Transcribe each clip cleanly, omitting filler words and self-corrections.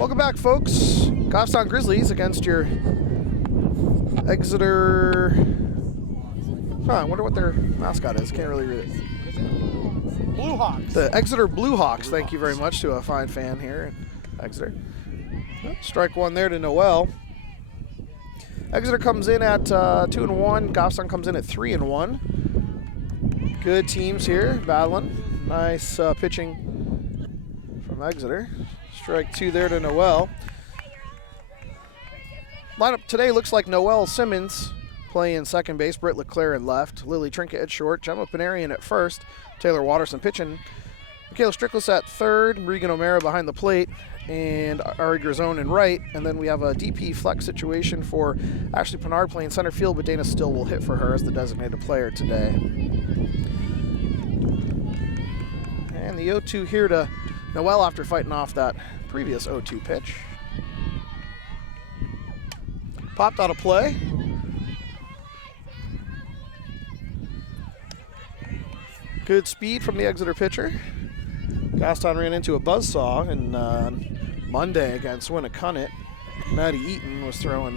Welcome back, folks. Goffstown Grizzlies against your Exeter. I wonder what their mascot is. Can't really read it. Blue Hawks. The Exeter Blue Hawks. Thank you very much to a fine fan here in Exeter. Strike one there to Noel. Exeter comes in at 2-1. Goffstown comes in at 3-1. Good teams here battling. Nice pitching from Exeter. Strike two there to Noel. Lineup today looks like Noel Simmons playing second base, Britt Leclerc in left, Lily Trinket at short, Gemma Panarian at first, Taylor Waterson pitching, Michaela Strickless at third, Regan O'Mara behind the plate, and Aria Grizzone in right. And then we have a DP flex situation for Ashley Pinard playing center field, but Dana Still will hit for her as the designated player today. And the 0-2 here to Noel after fighting off that previous 0-2 pitch. Popped out of play. Good speed from the Exeter pitcher. Goffstown ran into a buzzsaw in Monday against Winnacunnet. Maddie Eaton was throwing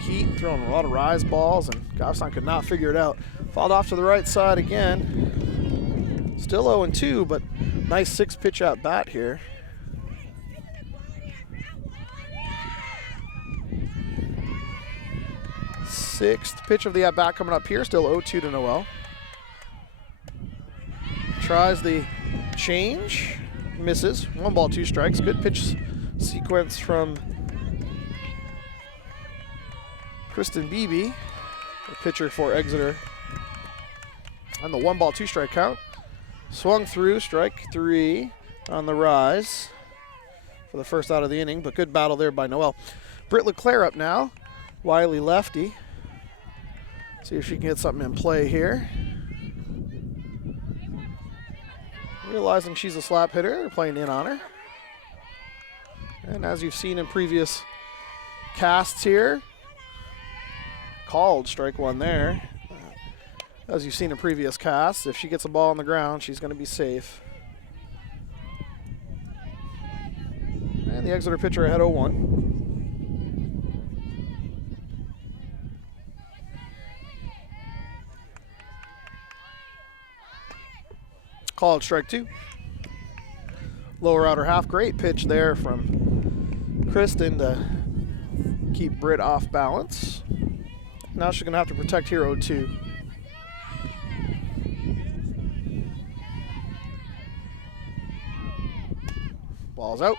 heat, throwing a lot of rise balls, and Goffstown could not figure it out. Fouled off to the right side again. Still 0-2, but nice 6-pitch at bat here. Sixth pitch of the at bat coming up here. Still 0-2 to Noel. Tries the change, misses. 1 ball, 2 strikes. Good pitch sequence from Kristen Beebe, the pitcher for Exeter. On the 1 ball, 2 strike count. Swung through, strike 3 on the rise for the first out of the inning, but good battle there by Noel. Britt Leclerc up now, wily lefty. See if she can get something in play here. Realizing she's a slap hitter, they're playing in on her. And as you've seen in previous casts here, called strike 1 there. As you've seen in previous casts, if she gets a ball on the ground, she's going to be safe. And the Exeter pitcher ahead 0-1. Called strike 2. Lower outer half, great pitch there from Kristen to keep Britt off balance. Now she's going to have to protect here 0-2. Ball's out.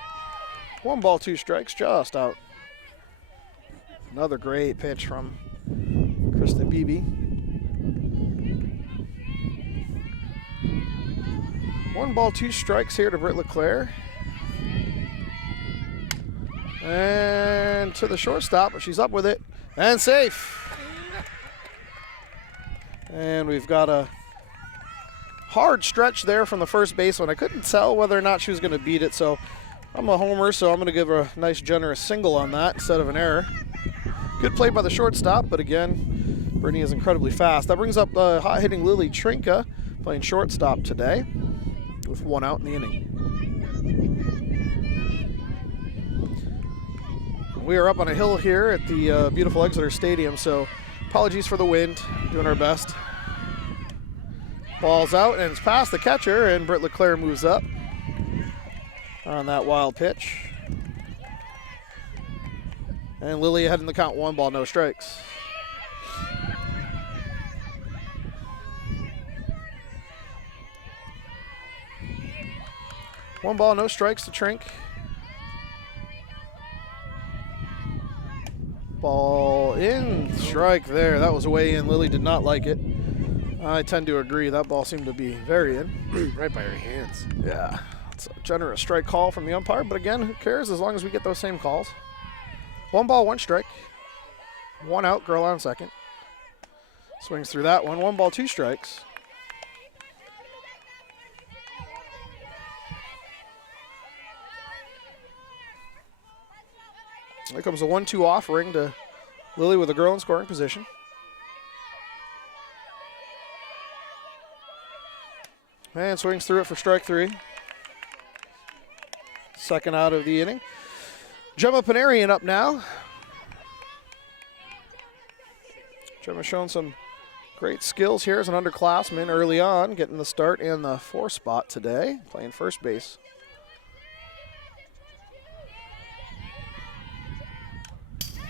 1 ball, 2 strikes, just out. Another great pitch from Kristen Beebe. 1 ball, 2 strikes here to Britt Leclerc. And to the shortstop, but she's up with it. And safe. And we've got a hard stretch there from the first baseman. I couldn't tell whether or not she was going to beat it, so I'm a homer, so I'm going to give her a nice generous single on that instead of an error. Good play by the shortstop, but again, Brittany is incredibly fast. That brings up hot-hitting Lily Trinka playing shortstop today with 1 out in the inning. We are up on a hill here at the beautiful Exeter Stadium, so apologies for the wind, doing our best. Ball's out, and it's past the catcher, and Britt Leclerc moves up on that wild pitch. And Lily ahead in the count, 1 ball, no strikes. One ball, no strikes to Trink. Ball in, strike there. That was way in. Lily did not like it. I tend to agree. That ball seemed to be very in. Right by her hands. Yeah, it's a generous strike call from the umpire, but again, who cares as long as we get those same calls. 1 ball, 1 strike. 1 out, girl on second. Swings through that one. 1 ball, 2 strikes. Here comes a 1-2 offering to Lily with a girl in scoring position. And swings through it for strike 3. Second out of the inning. Gemma Panarian up now. Gemma showing some great skills here as an underclassman early on, getting the start in the 4 spot today, playing first base.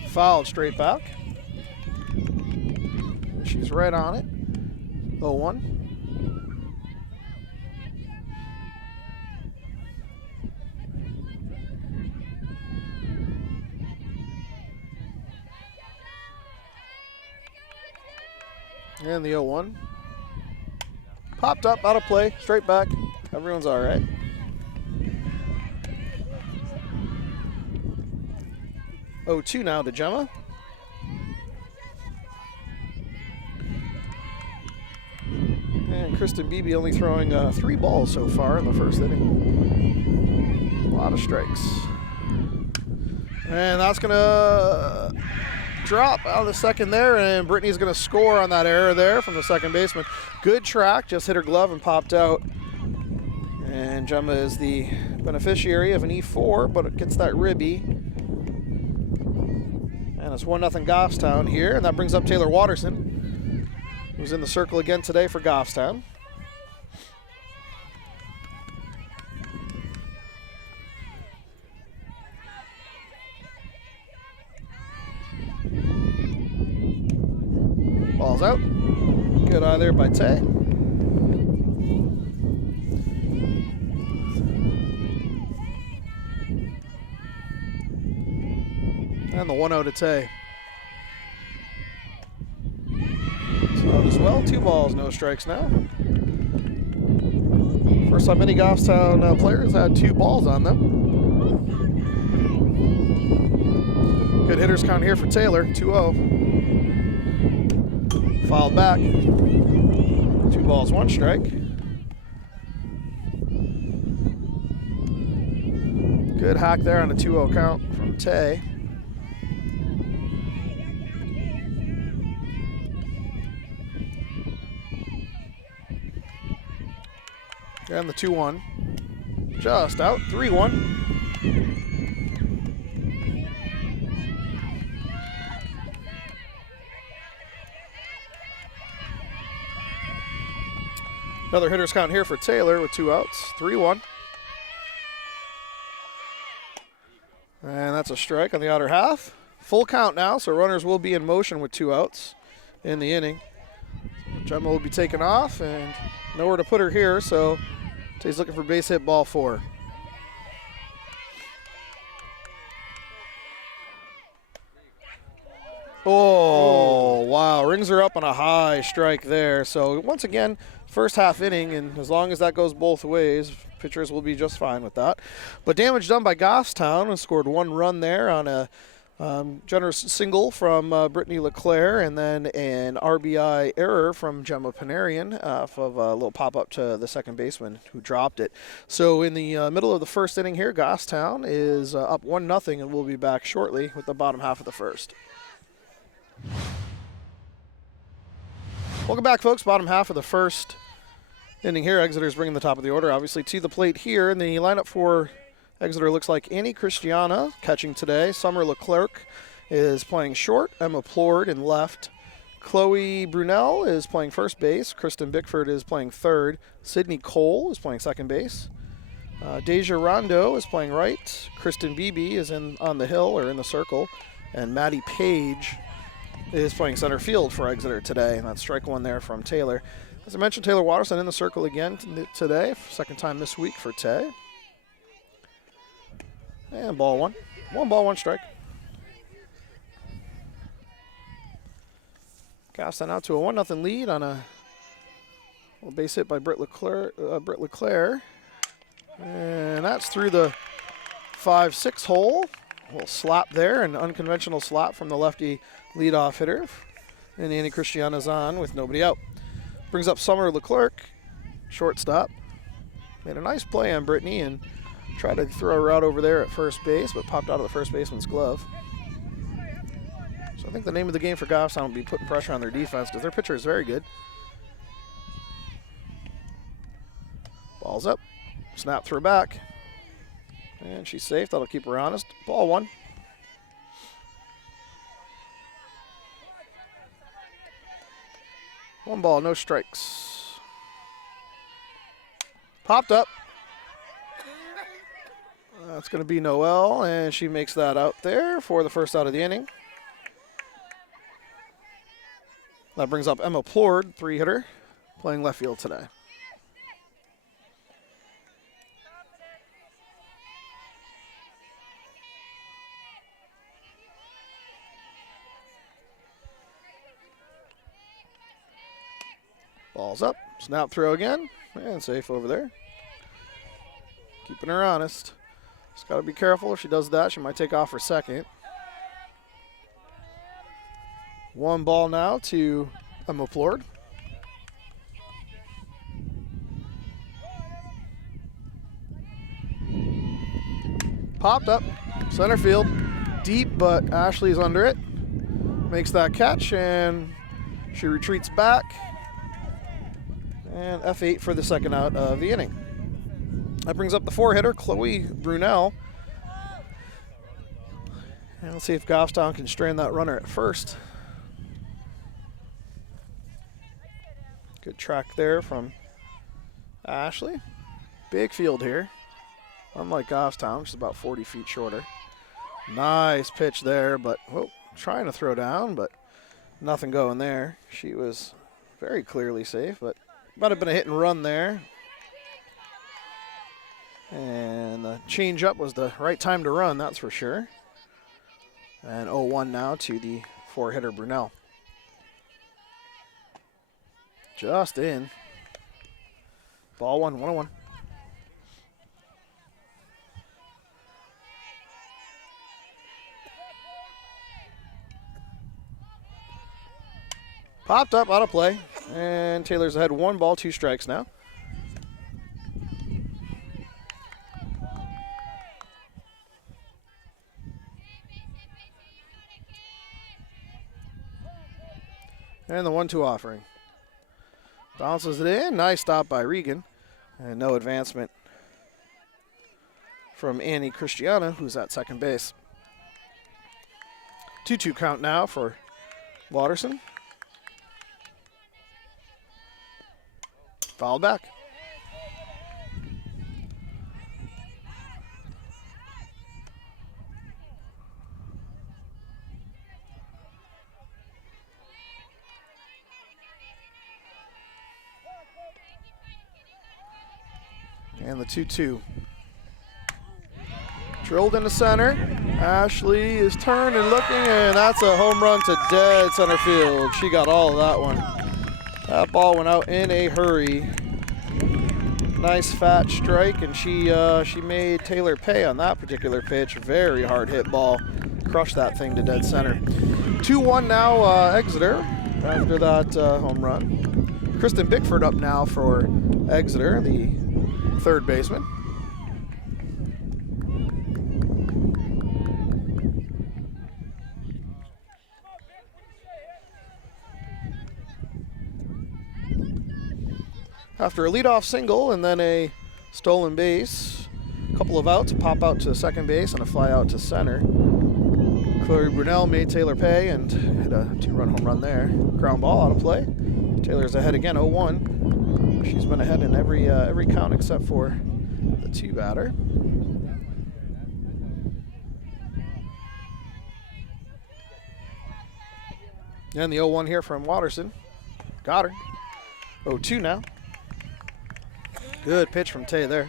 Fouled straight back. She's right on it. 0-1. And the 0-1. Popped up, out of play, straight back. Everyone's all right. Oh, 2 now to Gemma. And Kristen Beebe only throwing 3 balls so far in the first inning. A lot of strikes. And that's going to drop out of the second there, and Brittany's going to score on that error there from the second baseman. Good track, just hit her glove and popped out. And Gemma is the beneficiary of an E4, but it gets that ribby. And it's 1-0 Goffstown here, and that brings up Taylor Waterson, who's in the circle again today for Goffstown. Ball's out. Good eye there by Tay. And the 1-0 to Tay. So out as well. 2 balls, no strikes now. First time any Goffstown players had 2 balls on them. Good hitters count here for Taylor. 2-0. Fouled back. 2 balls, 1 strike. Good hack there on a 2-0 count from Tay. And the 2-1. Just out. 3-1. Another hitter's count here for Taylor with 2 outs. 3-1. And that's a strike on the outer half. Full count now, so runners will be in motion with 2 outs in the inning. Gemma will be taken off and nowhere to put her here, so Tay's looking for base hit ball 4. Oh, wow. Rings her up on a high strike there. So once again, first half inning, and as long as that goes both ways, pitchers will be just fine with that. But damage done by Goffstown, and scored 1 run there on a generous single from Brittany LeClaire, and then an RBI error from Gemma Panarian off of a little pop-up to the second baseman who dropped it. So in the middle of the first inning here, Goffstown is up 1-0, and we'll be back shortly with the bottom half of the first. Welcome back, folks. Bottom half of the first inning here. Exeter's bringing the top of the order, obviously, to the plate here. And the lineup for Exeter looks like Annie Christiana catching today. Summer Leclerc is playing short. Emma Plord in left. Chloe Brunel is playing first base. Kristen Bickford is playing third. Sydney Cole is playing second base. Deja Rondo is playing right. Kristen Beebe is on the hill or in the circle. And Maddie Page is playing center field for Exeter today. And that's strike 1 there from Taylor. As I mentioned, Taylor Waterson in the circle again today. Second time this week for Tay. And ball 1. 1 ball, 1 strike. Goffstown out to a 1-0 lead on a little base hit by Britt LeClaire. And that's through the 5-6 hole. A little slap there, an unconventional slap from the lefty leadoff hitter. And Annie Christiana's on with nobody out. Brings up Summer Leclerc, shortstop. Made a nice play on Brittany and tried to throw her out over there at first base, but popped out of the first baseman's glove. So I think the name of the game for Goffstown will be putting pressure on their defense because their pitcher is very good. Ball's up. Snap throw back. And she's safe. That'll keep her honest. Ball 1. 1 ball, no strikes. Popped up. That's going to be Noel, and she makes that out there for the first out of the inning. That brings up Emma Plord, 3-hitter, playing left field today. Ball's up, snap throw again, and safe over there. Keeping her honest. Just got to be careful. If she does that, she might take off for second. 1 ball now to Emma Plord. Popped up, center field, deep, but Ashley's under it. Makes that catch, and she retreats back. And F8 for the second out of the inning. That brings up the 4-hitter, Chloe Brunel. And let's see if Goffstown can strand that runner at first. Good track there from Ashley. Big field here. Unlike Goffstown, which is about 40 feet shorter. Nice pitch there, but trying to throw down, but nothing going there. She was very clearly safe, but might have been a hit and run there. And the change-up was the right time to run, that's for sure. And 0-1 now to the 4-hitter Brunel. Just in. Ball 1, 1-1. Popped up, out of play. And Taylor's ahead 1 ball, 2 strikes now. And the 1-2 offering. Bounces it in. Nice stop by Regan. And no advancement from Annie Christiana, who's at second base. 2-2 count now for Waterson. Fouled back. And the 2-2. Drilled into center. Ashley is turning, looking, and that's a home run to dead center field. She got all of that one. That ball went out in a hurry. Nice fat strike, and she made Taylor pay on that particular pitch. Very hard hit ball. Crushed that thing to dead center. 2-1 now Exeter after that home run. Kristen Bickford up now for Exeter, the third baseman. After a leadoff single and then a stolen base, a couple of outs, a pop out to second base and a fly out to center. Chloe Brunel made Taylor pay and hit a 2-run home run there. Ground ball out of play. Taylor's ahead again, 0-1. She's been ahead in every count except for the 2 batter. And the 0-1 here from Waterson. Got her. 0-2 now. Good pitch from Tay there.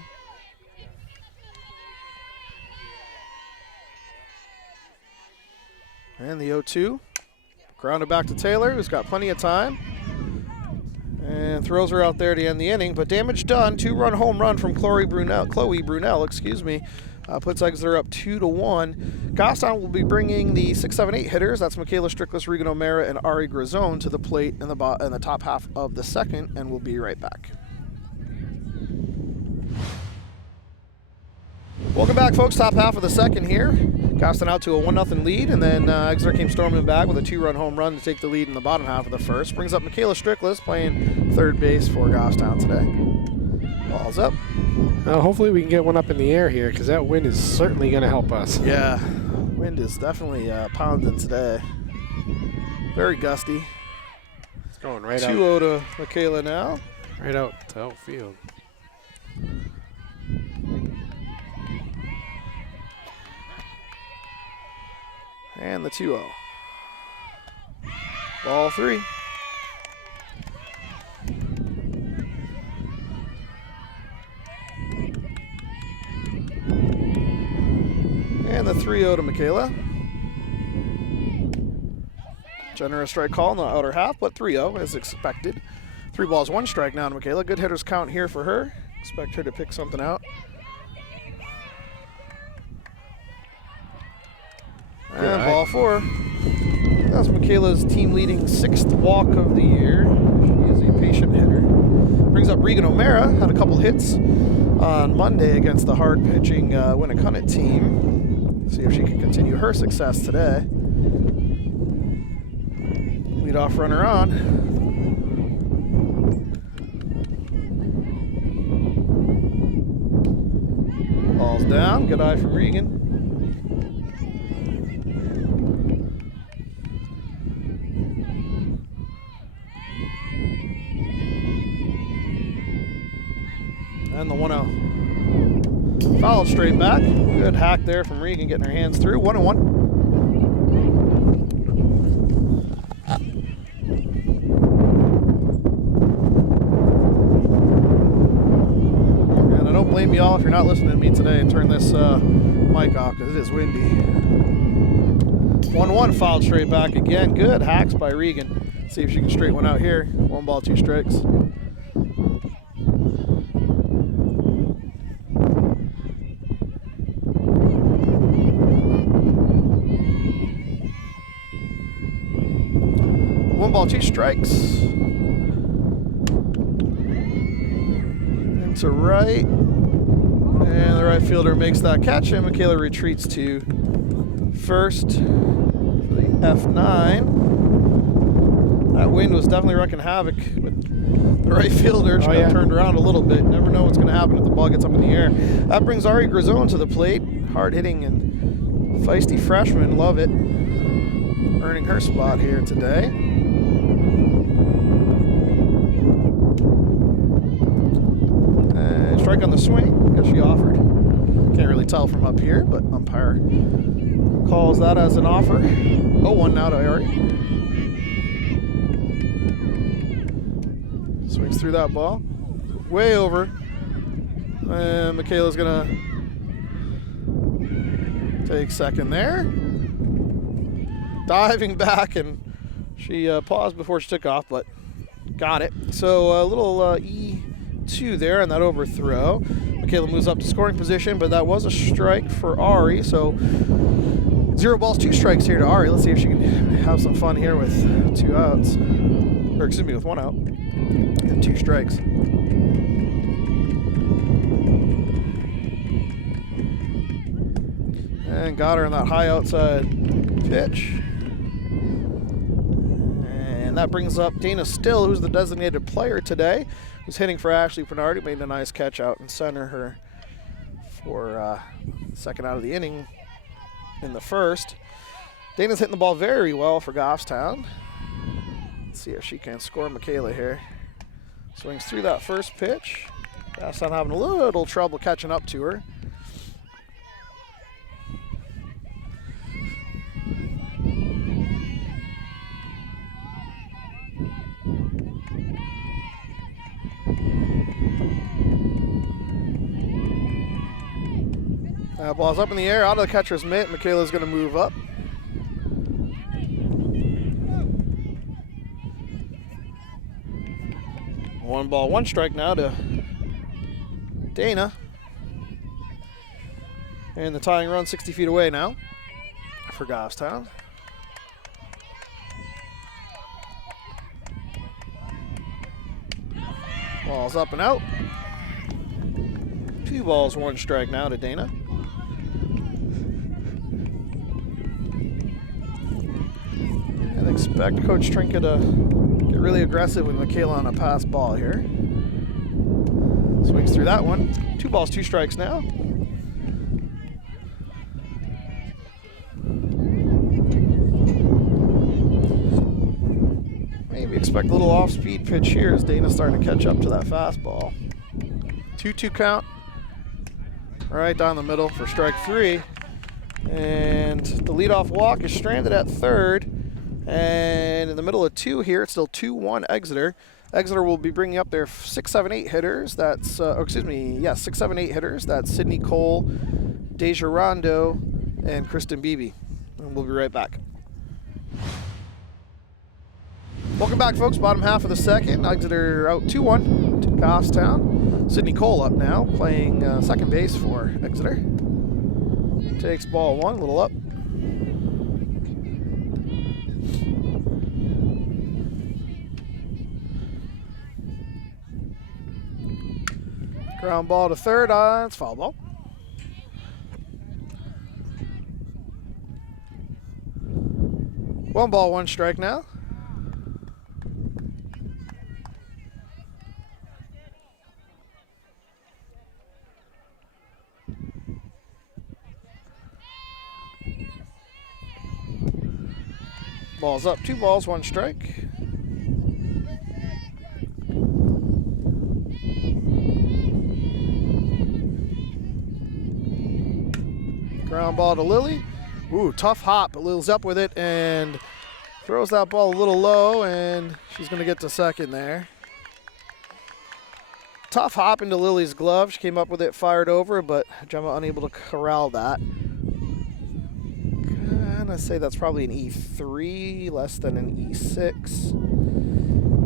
And the 0-2. Grounded back to Taylor, who's got plenty of time. And throws her out there to end the inning. But damage done. 2-run home run from Chloe Brunel, puts Exeter up 2-1. Goffstown will be bringing the 6, 7, 8 hitters. That's Michaela Strickless, Regan O'Mara, and Aria Grizzone to the plate in the top half of the second, and we'll be right back. Welcome back, folks. Top half of the second here. Goffstown out to a 1-0 lead, and then Exeter came storming back with a 2-run home run to take the lead in the bottom half of the first. Brings up Michaela Strickless playing third base for Goffstown today. Ball's up. Hopefully we can get one up in the air here, because that wind is certainly going to help us. Yeah, wind is definitely pounding today. Very gusty. It's Going right 2-0 to Michaela now. Right out to outfield. And the 2-0. Ball 3. And the 3-0 to Michaela. Generous strike call in the outer half, but 3-0 as expected. 3 balls, 1 strike now to Michaela. Good hitters count here for her. Expect her to pick something out. And ball 4. That's Michaela's team leading 6th walk of the year. She is a patient hitter. Brings up Regan O'Mara. Had a couple hits on Monday against the hard pitching Winnicott team. See if she can continue her success today. Leadoff runner on. Ball's down. Good eye from Regan. And the 1-0. Fouled straight back. Good hack there from Regan, getting her hands through. 1-1. And I don't blame you all if you're not listening to me today and turn this mic off because it is windy. 1-1, fouled straight back again. Good hacks by Regan. See if she can straight one out here. 1 ball, 2 strikes. Ball, 2 strikes. Into right. And the right fielder makes that catch, and Michaela retreats to first for the F9. That wind was definitely wreaking havoc with the right fielder. She got turned around a little bit. Never know what's going to happen if the ball gets up in the air. That brings Aria Grizzone to the plate. Hard hitting and feisty freshman. Love it. Earning her spot here today. Strike on the swing. Guess she offered. Can't really tell from up here, but umpire calls that as an offer. 0-1 now to Aria. Swings through that ball. Way over. And Michaela's going to take second there. Diving back, and she paused before she took off, but got it. So a little E2 there on that overthrow. Michaela moves up to scoring position, but that was a strike for Ari. So 0 balls, 2 strikes here to Ari. Let's see if she can have some fun here with 2 outs. Or excuse me, with 1 out and 2 strikes. And got her in that high outside pitch. And that brings up Dana Still, who's the designated player today, who's hitting for Ashley Bernard, who made a nice catch out and center her for second out of the inning in the first. Dana's hitting the ball very well for Goffstown. Let's see if she can score Michaela here. Swings through that first pitch. Goffstown having a little trouble catching up to her. Ball's up in the air, out of the catcher's mitt. Michaela's going to move up. One ball, 1 strike now to Dana. And the tying run 60 feet away now for Goffstown. Ball's up and out. 2 balls, 1 strike now to Dana. I expect Coach Trinket to get really aggressive with Michaela on a pass ball here. Swings through that one. 2 balls, 2 strikes now. Maybe We expect a little off-speed pitch here as Dana's starting to catch up to that fastball. 2-2 count. Right down the middle for strike 3. And the leadoff walk is stranded at third. And in the middle of 2 here, it's still 2-1 Exeter. Exeter will be bringing up their 6, 7, 8 hitters. That's, 6, 7, 8 hitters. That's Sydney Cole, Deja Rondo, and Kristen Beebe. And we'll be right back. Welcome back, folks. Bottom half of the second. Exeter out 2-1 to Goffstown. Sydney Cole up now, playing second base for Exeter. Takes ball 1, a little up. Ground ball to third. It's foul ball. One ball, one strike now. Ball's up, 2 balls, 1 strike. Ground ball to Lily. Ooh, tough hop, but Lily's up with it and throws that ball a little low, and she's going to get to second there. Tough hop into Lily's glove. She came up with it, fired over, but Gemma unable to corral that. I say that's probably an E3, less than an E6.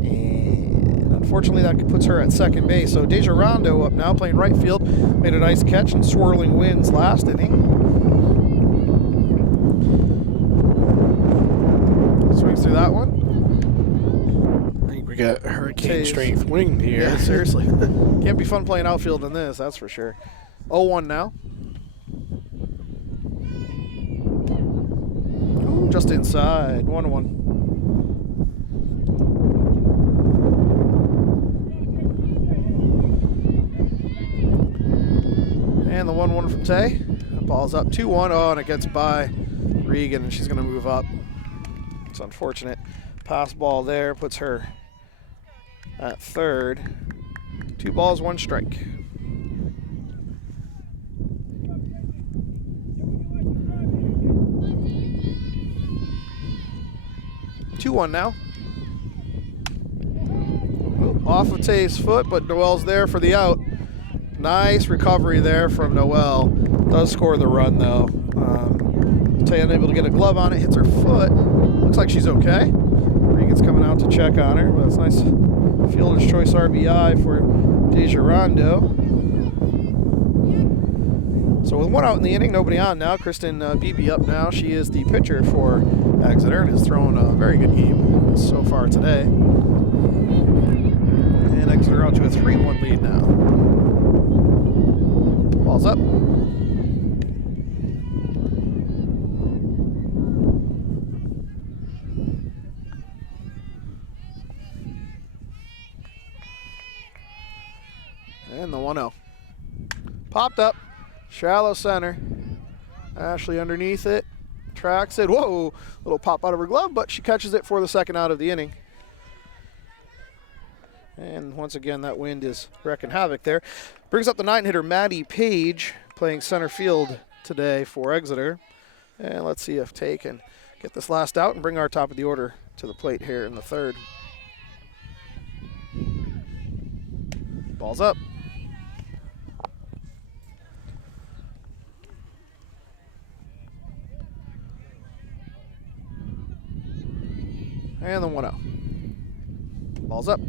And unfortunately, that puts her at second base. So Deja Rondo up now, playing right field. Made a nice catch in swirling winds last inning. Swings through that one. I think we got hurricane strength wind here. Yeah, seriously. Can't be fun playing outfield in this, that's for sure. 0-1 now. Just inside, 1-1. And the 1-1 from Tay. That ball's up 2-1. Oh, and it gets by Regan, and she's going to move up. It's unfortunate. Pass ball there puts her at third. 2 balls, 1 strike. Two-1 now. Off of Tay's foot, but Noel's there for the out. Nice recovery there from Noel. Does score the run, though. Tay unable to get a glove on it, hits her foot. Looks like she's okay. Regan's coming out to check on her, but it's nice fielder's choice RBI for Deja Rondo. So with 1 out in the inning, nobody on now. Kristen Beebe up now. She is the pitcher for Exeter and has thrown a very good game so far today. And Exeter out to a 3-1 lead now. Ball's up. And the 1-0. Popped up. Shallow center. Ashley underneath it. Tracks it. Whoa! Little pop out of her glove, but she catches it for the second out of the inning. And once again, that wind is wreaking havoc there. Brings up the 9-hitter Maddie Page, playing center field today for Exeter. And let's see if Tay can get this last out and bring our top of the order to the plate here in the third. Ball's up. And the 1-0. Ball's up.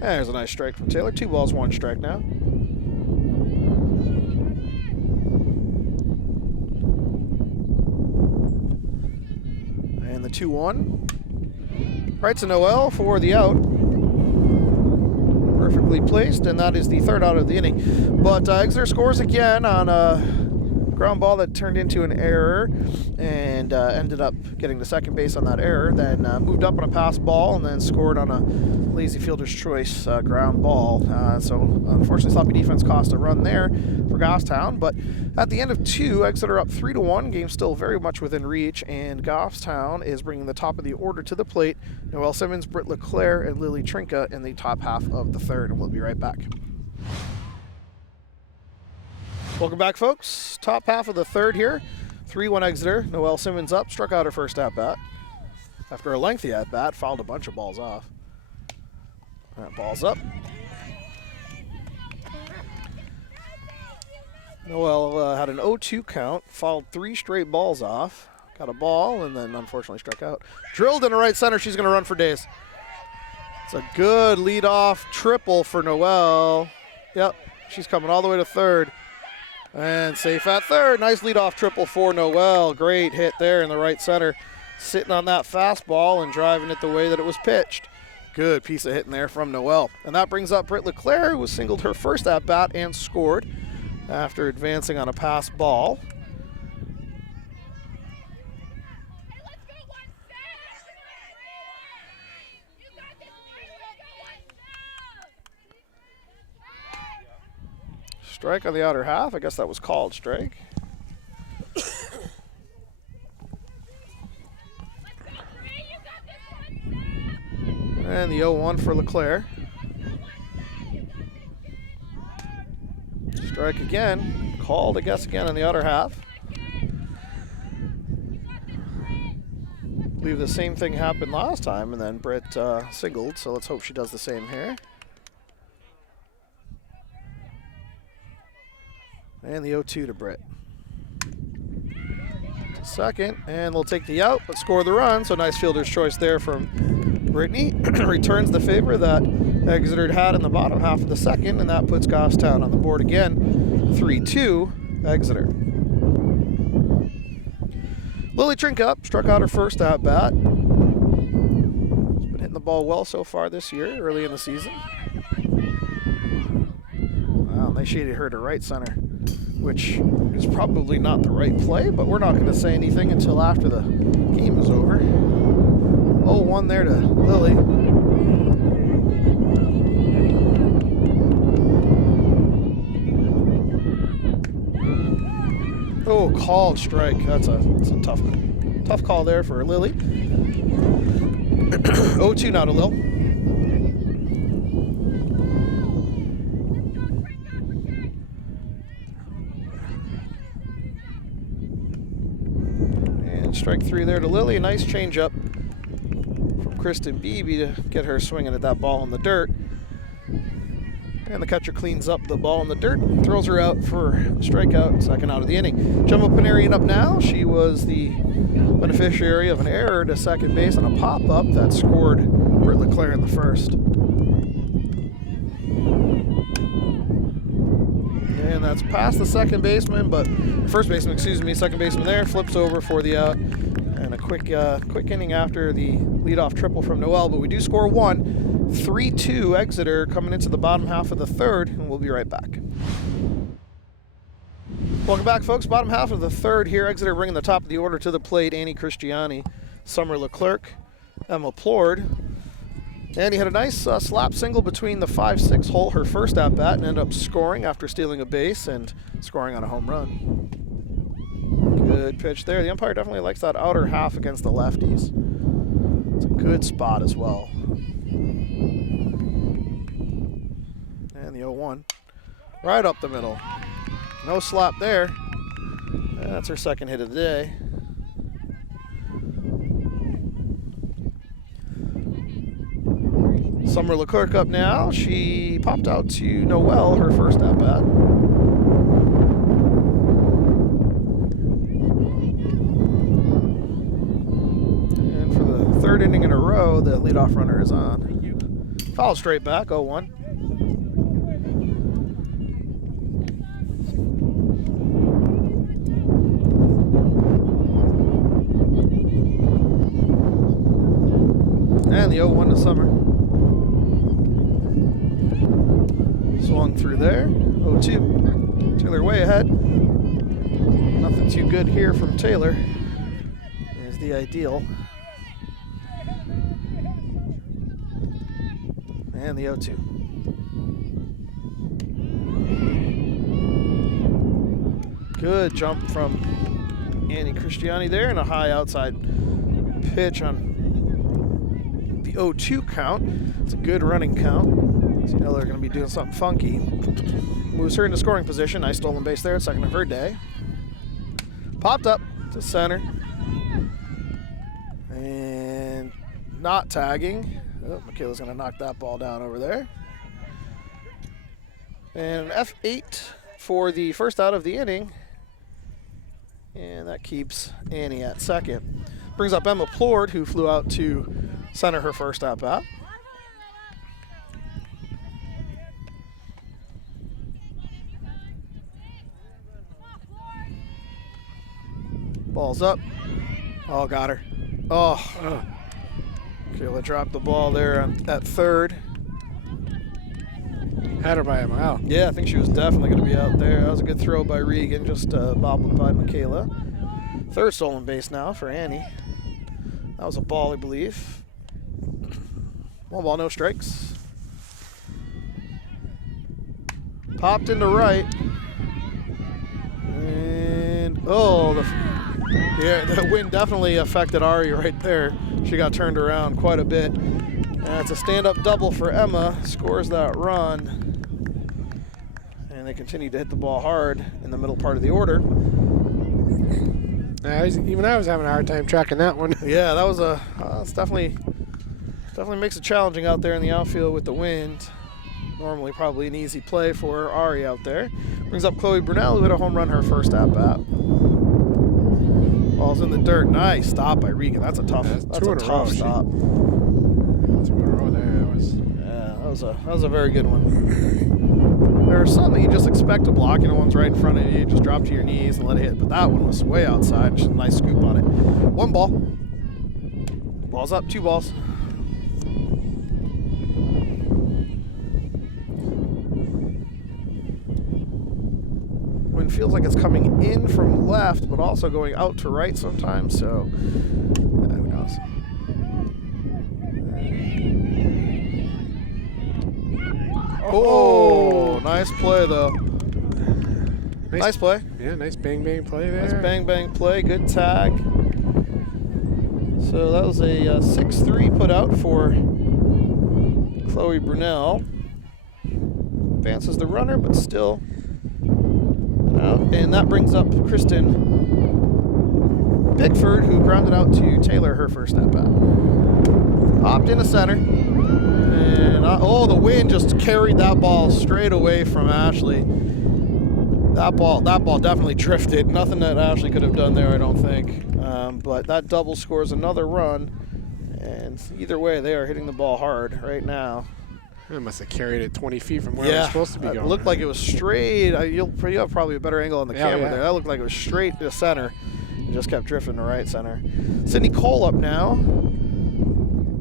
There's a nice strike from Taylor. 2 balls, 1 strike now. And the 2-1. Right to Noel for the out. Perfectly placed, and that is the third out of the inning. But Exeter scores again on a ground ball that turned into an error and ended up getting to second base on that error. Then moved up on a pass ball and then scored on a lazy fielder's choice ground ball. So unfortunately, sloppy defense cost a run there for Goffstown. But at the end of 2, Exeter up 3-1. Game still very much within reach, and Goffstown is bringing the top of the order to the plate. Noel Simmons, Britt Leclerc, and Lily Trinka in the top half of the 3rd, and we'll be right back. Welcome back, folks. Top half of the 3rd here. 3-1 Exeter. Noel Simmons up, struck out her first at-bat. After a lengthy at-bat, fouled a bunch of balls off. That ball's up. Noel had an 0-2 count, fouled 3 straight balls off, got a ball, and then unfortunately struck out. Drilled into right center. She's going to run for days. It's a good leadoff triple for Noel. Yep, she's coming all the way to 3rd. And safe at 3rd. Nice leadoff triple for Noel. Great hit there in the right center. Sitting on that fastball and driving it the way that it was pitched. Good piece of hitting there from Noel. And that brings up Britt Leclerc, who singled her first at-bat and scored after advancing on a pass ball. Strike on the outer half. I guess that was called strike. And the 0-1 for Leclerc. Strike again. Called, I guess, again on the outer half. I believe the same thing happened last time, and then Britt singled, so let's hope she does the same here. And the 0-2 to Britt. Second, and they'll take the out, but score the run. So nice fielder's choice there from Brittany. Returns the favor that Exeter had in the bottom half of the 2nd, and that puts Goffstown on the board again. 3-2, Exeter. Lily Trinka up, struck out her first at-bat. She's been hitting the ball well so far this year, early in the season. Wow, they shaded her to right center, which is probably not the right play, but we're not going to say anything until after the game is over. 0-1 there to Lily. Oh, called strike. That's a tough call there for Lily. 0-2 now to Lil. Strike 3 there to Lily. A nice changeup from Kristen Beebe to get her swinging at that ball in the dirt. And the catcher cleans up the ball in the dirt, throws her out for a strikeout, 2nd out of the inning. Gemma Panarian up now. She was the beneficiary of an error to second base on a pop-up that scored Britt Leclerc in the 1st. And that's past the second baseman, but first baseman, excuse me, second baseman there, flips over for the out. And a quick inning after the leadoff triple from Noel, but we do score 1. 3-2 Exeter coming into the bottom half of the 3rd, and we'll be right back. Welcome back, folks. Bottom half of the 3rd here. Exeter bringing the top of the order to the plate. Annie Christiani, Summer Leclerc, Emma Plord. Annie had a nice slap single between the 5-6 hole, her first at-bat, and ended up scoring after stealing a base and scoring on a home run. Good pitch there. The umpire definitely likes that outer half against the lefties. It's a good spot as well. And the 0-1. Right up the middle. No slap there. And that's her 2nd hit of the day. Summer Leclerc up now. She popped out to Noel, her first at-bat. And for the 3rd inning in a row, the leadoff runner is on. Foul straight back, 0-1. And the 0-1 to Summer. Swung through there. 0-2. Taylor way ahead. Nothing too good here from Taylor is the ideal. And the 0-2. Good jump from Annie Christiani there, and a high outside pitch on the 0-2 count. It's a good running count. So you know they're going to be doing something funky. Moves her into scoring position. Nice stolen base there, second of her day. Popped up to center. And not tagging. Oh, Michaela's going to knock that ball down over there. And an F8 for the first out of the inning. And that keeps Annie at second. Brings up Emma Plord, who flew out to center her first at bat. Ball's up. Oh, got her. Oh. Kayla dropped the ball there at third. Had her by a mile. Yeah, I think she was definitely going to be out there. That was a good throw by Regan, just bobbled by Michaela. Third stolen base now for Annie. That was a ball, I believe. 1 ball, no strikes. Popped into right. And, oh, the wind definitely affected Aria right there. She got turned around quite a bit. And it's a stand-up double for Emma. Scores that run. And they continue to hit the ball hard in the middle part of the order. Even I was having a hard time tracking that one. Yeah, that was it's definitely makes it challenging out there in the outfield with the wind. Normally probably an easy play for Ari out there. Brings up Chloe Brunel, who hit a home run her first at bat. Ball's in the dirt. Nice stop by Regan. That's a tough stop. 2 in a row there. That was a very good one. There are some that you just expect to block, and the one's right in front of you. You just drop to your knees and let it hit. But that one was way outside. Just a nice scoop on it. 1 ball. Ball's up. 2 balls. Wind feels like it's coming in from left, but also going out to right sometimes. So who knows? Oh, nice play, though. Nice play. Yeah, nice bang-bang play there. Nice bang-bang play. Good tag. So that was a 6-3 put out for Chloe Brunel. Advances the runner, but still out. And that brings up Kristen Bickford, who grounded out to Taylor her first at-bat. Popped into center. And the wind just carried that ball straight away from Ashley. That ball definitely drifted. Nothing that Ashley could have done there, I don't think. But that double scores another run. And either way, they are hitting the ball hard right now. It must have carried it 20 feet from where it was supposed to be going. It looked like it was straight. You have probably a better angle on the camera there. That looked like it was straight to center. It just kept drifting to right center. Sydney Cole up now.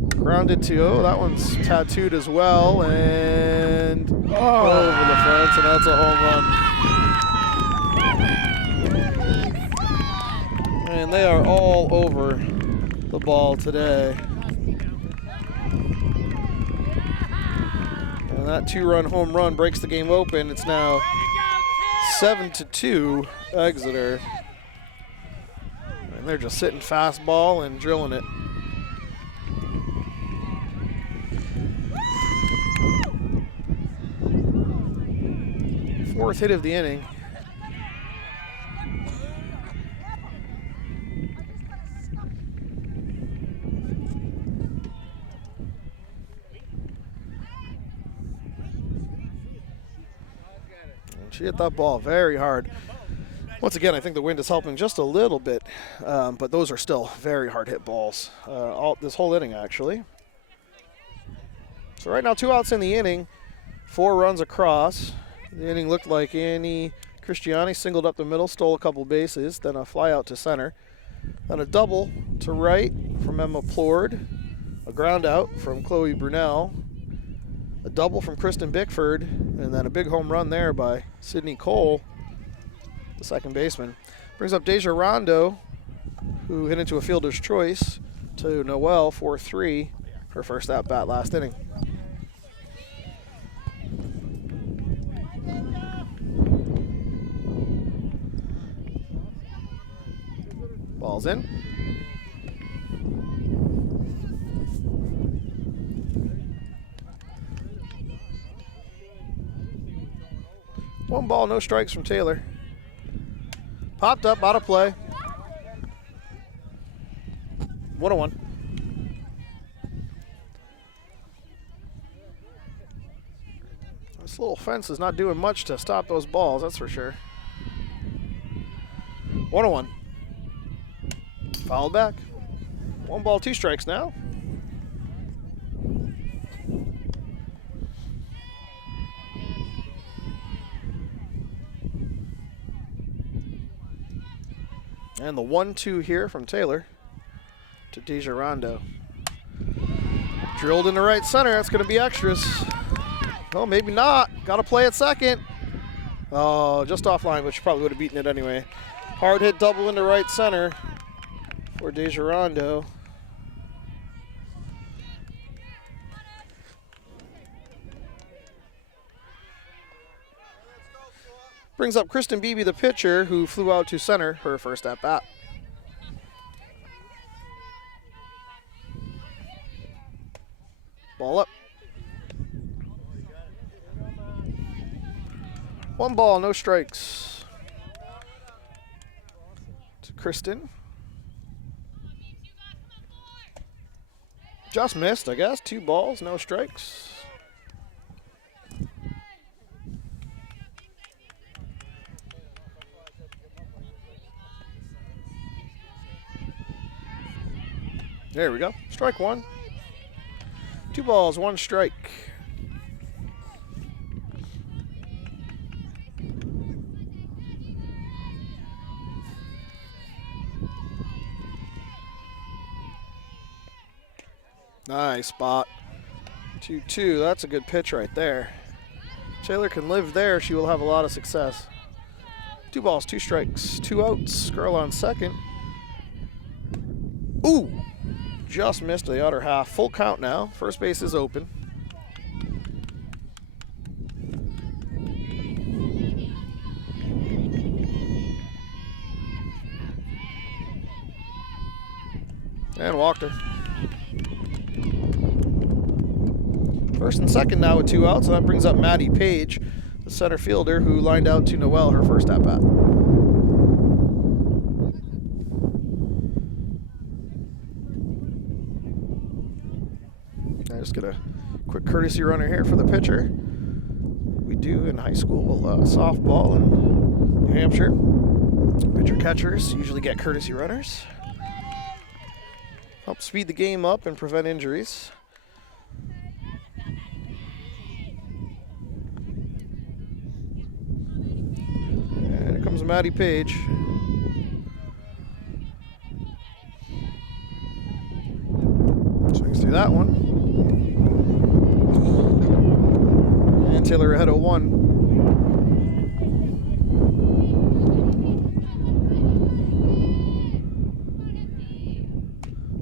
Grounded to, that one's tattooed as well, and over the fence, and that's a home run. And they are all over the ball today. And that 2-run home run breaks the game open. It's now 7-2 Exeter. And they're just sitting fastball and drilling it. Fourth hit of the inning. And she hit that ball very hard. Once again, I think the wind is helping just a little bit, but those are still very hard hit balls. This whole inning, actually. So right now, 2 outs in the inning, 4 runs across. The inning looked like Annie Christiani singled up the middle, stole a couple bases, then a fly out to center. Then a double to right from Emma Plord, a ground out from Chloe Brunel, a double from Kristen Bickford, and then a big home run there by Sydney Cole the second baseman. Brings up Deja Rondo, who hit into a fielder's choice, to Noel, 4-3, her first at-bat last inning. Ball's in. One ball, no strikes from Taylor. Popped up, out of play. 1-1. This little fence is not doing much to stop those balls, that's for sure. 1-1. Fouled back. 1 ball, 2 strikes now. And the 1-2 here from Taylor to Deja Rondo. Drilled into right center. That's going to be extras. Oh, maybe not. Got to play at second. Oh, just offline, but she probably would have beaten it anyway. Hard hit double into right center for Deja Rondo. Brings up Kristen Beebe, the pitcher, who flew out to center her first at-bat. Ball up. 1 ball, no strikes to Kristen. Just missed, I guess. 2 balls, no strikes. There we go. Strike 1. 2 balls, 1 strike. Nice spot. 2-2. That's a good pitch right there. Taylor can live there. She will have a lot of success. 2 balls, 2 strikes, 2 outs. Girl on second. Ooh! Just missed the outer half. Full count now. First base is open. And walked her. First and second now with 2 outs, so that brings up Maddie Page, the center fielder, who lined out to Noel her first at-bat. I just get a quick courtesy runner here for the pitcher. We do in high school softball in New Hampshire. Pitcher catchers usually get courtesy runners. Help speed the game up and prevent injuries. And here comes Maddie Page. Swings through that one. And Taylor ahead of 1.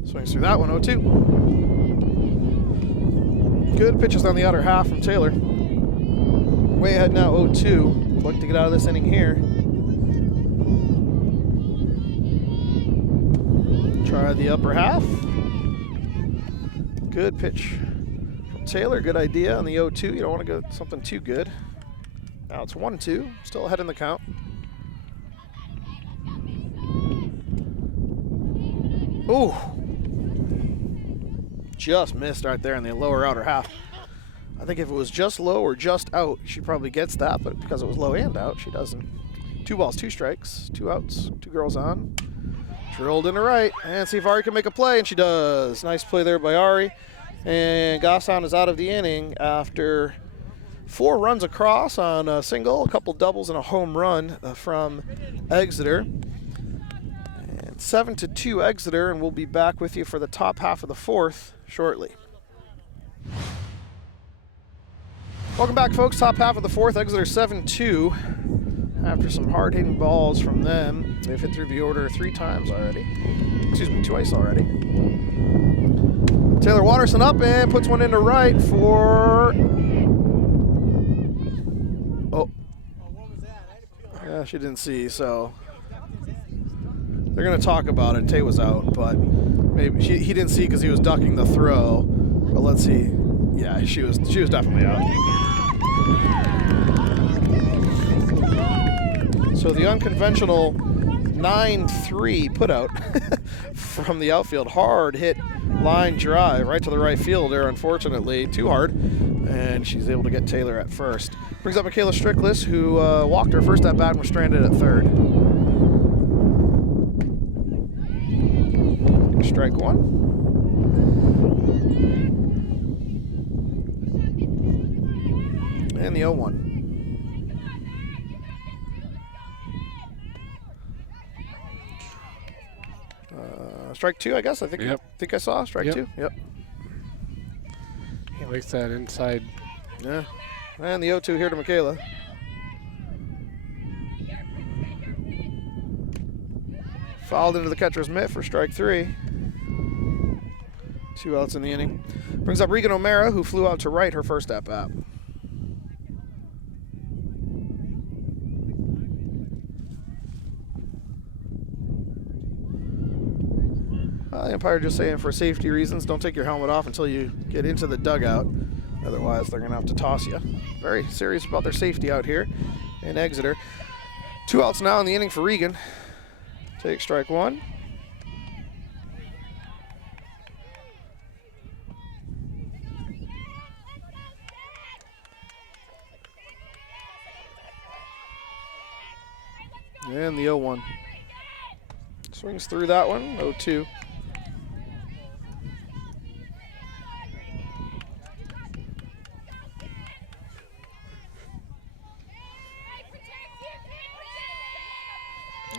Swings through that one, 0-2. Good pitches on the outer half from Taylor. Way ahead now, 0-2. Look to get out of this inning here. Try the upper half. Good pitch from Taylor. Good idea on the 0-2. You don't want to go something too good. Now it's 1-2. Still ahead in the count. Ooh. Just missed right there in the lower outer half. I think if it was just low or just out, she probably gets that, but because it was low and out, she doesn't. 2 balls, 2 strikes, 2 outs, 2 girls on. Drilled into right, and see if Ari can make a play, and she does. Nice play there by Ari. And Gossown is out of the inning after 4 runs across on a single, a couple doubles, and a home run from Exeter. 7-2 Exeter, and we'll be back with you for the top half of the 4th shortly. Welcome back, folks. Top half of the 4th, Exeter 7-2. after some hard-hitting balls from them. They've hit through the order 3 times already. Excuse me, twice already. Taylor Waterson up and puts one into right for... Oh. Yeah, she didn't see, so... They're going to talk about it. Tay was out, but maybe he didn't see because he was ducking the throw. But let's see. Yeah, she was definitely out. So the unconventional 9-3 putout from the outfield. Hard hit line drive right to the right field there, unfortunately. Too hard. And she's able to get Taylor at first. Brings up Michaela Strickless, who walked her first at bat and was stranded at third. Strike one. And the 0-1. Strike two, I guess. I think I saw strike two. Yep. He likes that inside. Yeah. And the 0-2 here to Michaela. Fouled into the catcher's mitt for strike 3. 2 outs in the inning. Brings up Regan O'Mara, who flew out to right her first at bat. The umpire just saying for safety reasons, don't take your helmet off until you get into the dugout. Otherwise, they're going to have to toss you. Very serious about their safety out here in Exeter. 2 outs now in the inning for Regan. Take strike 1. And the 0-1. Swings through that one, 0-2.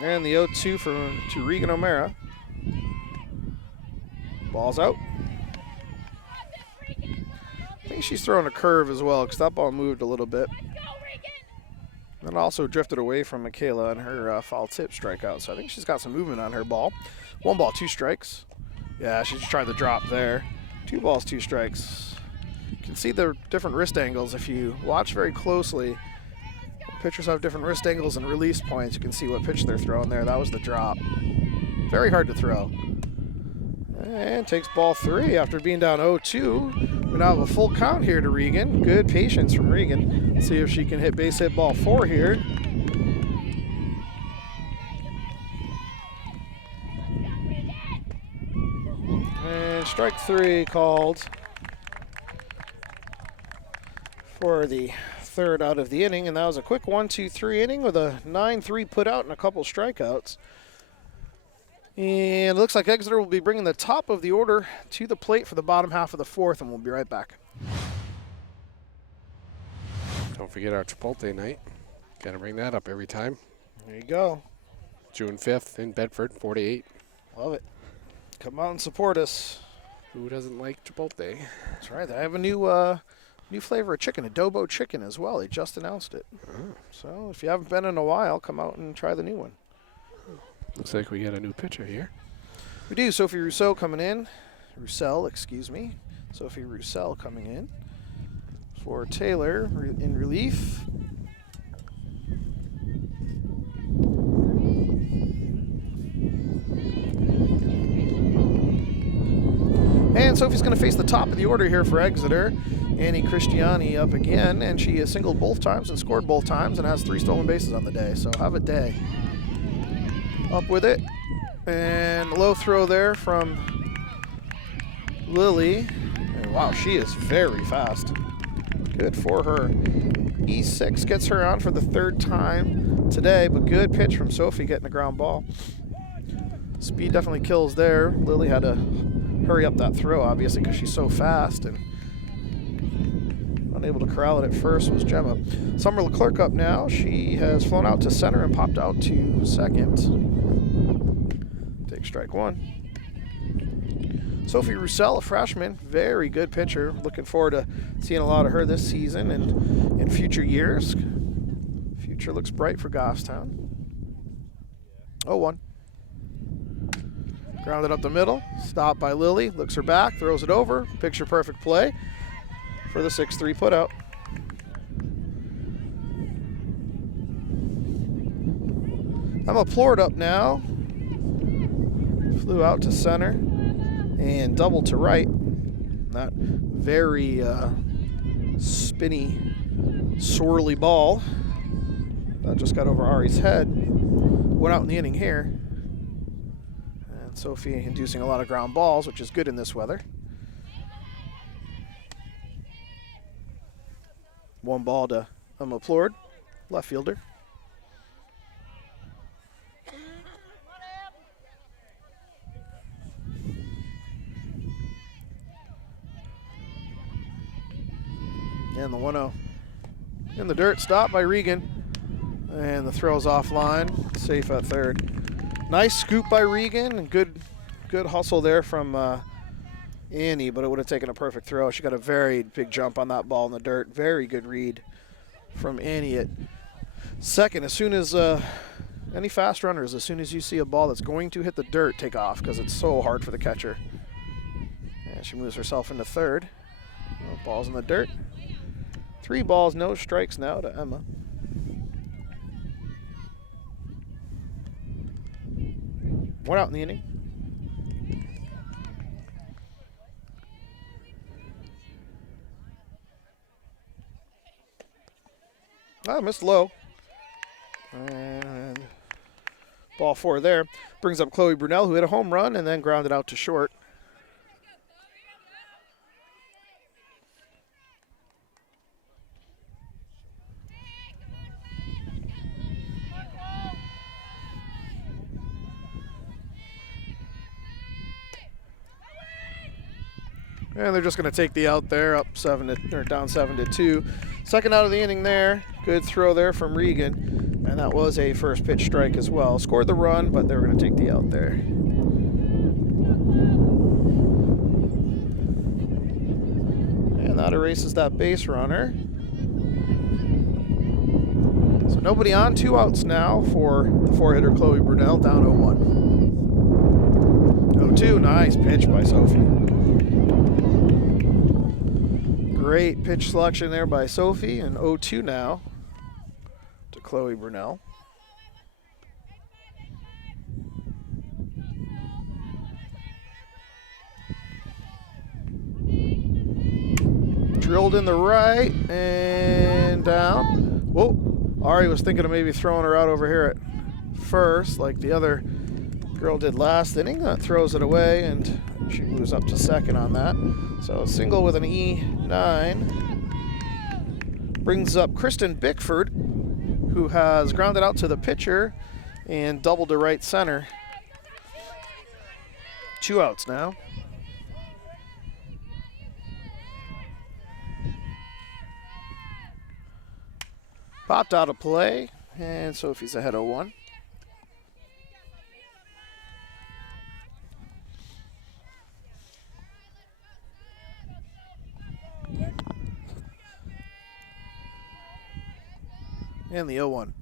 And the 0-2 to Regan O'Mara. Ball's out. I think she's throwing a curve as well because that ball moved a little bit. And also drifted away from Michaela on her foul tip strikeout. So I think she's got some movement on her ball. 1 ball, 2 strikes. Yeah, she's trying to drop there. 2 balls, 2 strikes. You can see the different wrist angles if you watch very closely. Pitchers have different wrist angles and release points. You can see what pitch they're throwing there. That was the drop. Very hard to throw. And takes ball 3 after being down 0-2. We now have a full count here to Regan. Good patience from Regan. Let's see if she can hit base hit ball 4 here. And strike 3 called for the 3rd out of the inning, and that was a quick 1-2-3 inning with a 9-3 put out and a couple strikeouts. And it looks like Exeter will be bringing the top of the order to the plate for the bottom half of the 4th, and we'll be right back. Don't forget our Chipotle night. Got to bring that up every time. There you go. June 5th in Bedford, 4 to 8. Love it. Come out and support us. Who doesn't like Chipotle? That's right. I have a new flavor of chicken, adobo chicken as well. They just announced it. Oh. So if you haven't been in a while, come out and try the new one. Looks like we get a new pitcher here. We do. Sophie Roussel coming in. Roussel, excuse me. Sophie Roussel coming in for Taylor in relief. And Sophie's going to face the top of the order here for Exeter. Annie Christiani up again, and she has singled both times and scored both times and has 3 stolen bases on the day, so have a day. Up with it, and low throw there from Lily. And wow, she is very fast. Good for her. E6 gets her on for the 3rd time today, but good pitch from Sophie getting the ground ball. Speed definitely kills there. Lily had to hurry up that throw, obviously, because she's so fast, and unable to corral it at first was Gemma. Summer Leclerc up now. She has flown out to center and popped out to 2nd. Take strike 1. Sophie Roussel, a freshman, very good pitcher. Looking forward to seeing a lot of her this season and in future years. Future looks bright for Goffstown. 0-1. Grounded up the middle. Stopped by Lily. Looks her back. Throws it over. Picture perfect play for the 6-3 putout. Emma Plord up now. Flew out to center and doubled to right. That very spinny, swirly ball that just got over Ari's head went out in the inning here. And Sophie inducing a lot of ground balls, which is good in this weather. 1 ball to Emma Plord, left fielder. And the 1-0 in the dirt, stopped by Regan. And the throw's offline, safe at third. Nice scoop by Regan, and good hustle there from Annie, but it would have taken a perfect throw. She got a very big jump on that ball in the dirt. Very good read from Annie at second. As soon as any fast runners, as soon as you see a ball that's going to hit the dirt, take off, because it's so hard for the catcher. And she moves herself into third. Oh, ball's in the dirt. 3 balls, no strikes now to Emma. One out in the inning. Missed low. And ball 4 there. Brings up Chloe Brunel, who hit a home run and then grounded out to short. And they're just going to take the out there, down 7-2. Second out of the inning there. Good throw there from Regan, and that was a first pitch strike as well. Scored the run, but they were going to take the out there. And that erases that base runner. So nobody on, 2 outs now for the 4-hitter Chloe Brunel, down 0-1. 0-2, nice pitch by Sophie. Great pitch selection there by Sophie, and 0-2 now to Chloe Brunel. Drilled in the right and down. Whoa, Ari was thinking of maybe throwing her out over here at first, like the other girl did last inning. That throws it away, and she moves up to second on that. So single with an E9. Brings up Kristen Bickford, who has grounded out to the pitcher and doubled to right center. 2 outs now. Popped out of play, and Sophie's ahead 0-1. And the 0-1.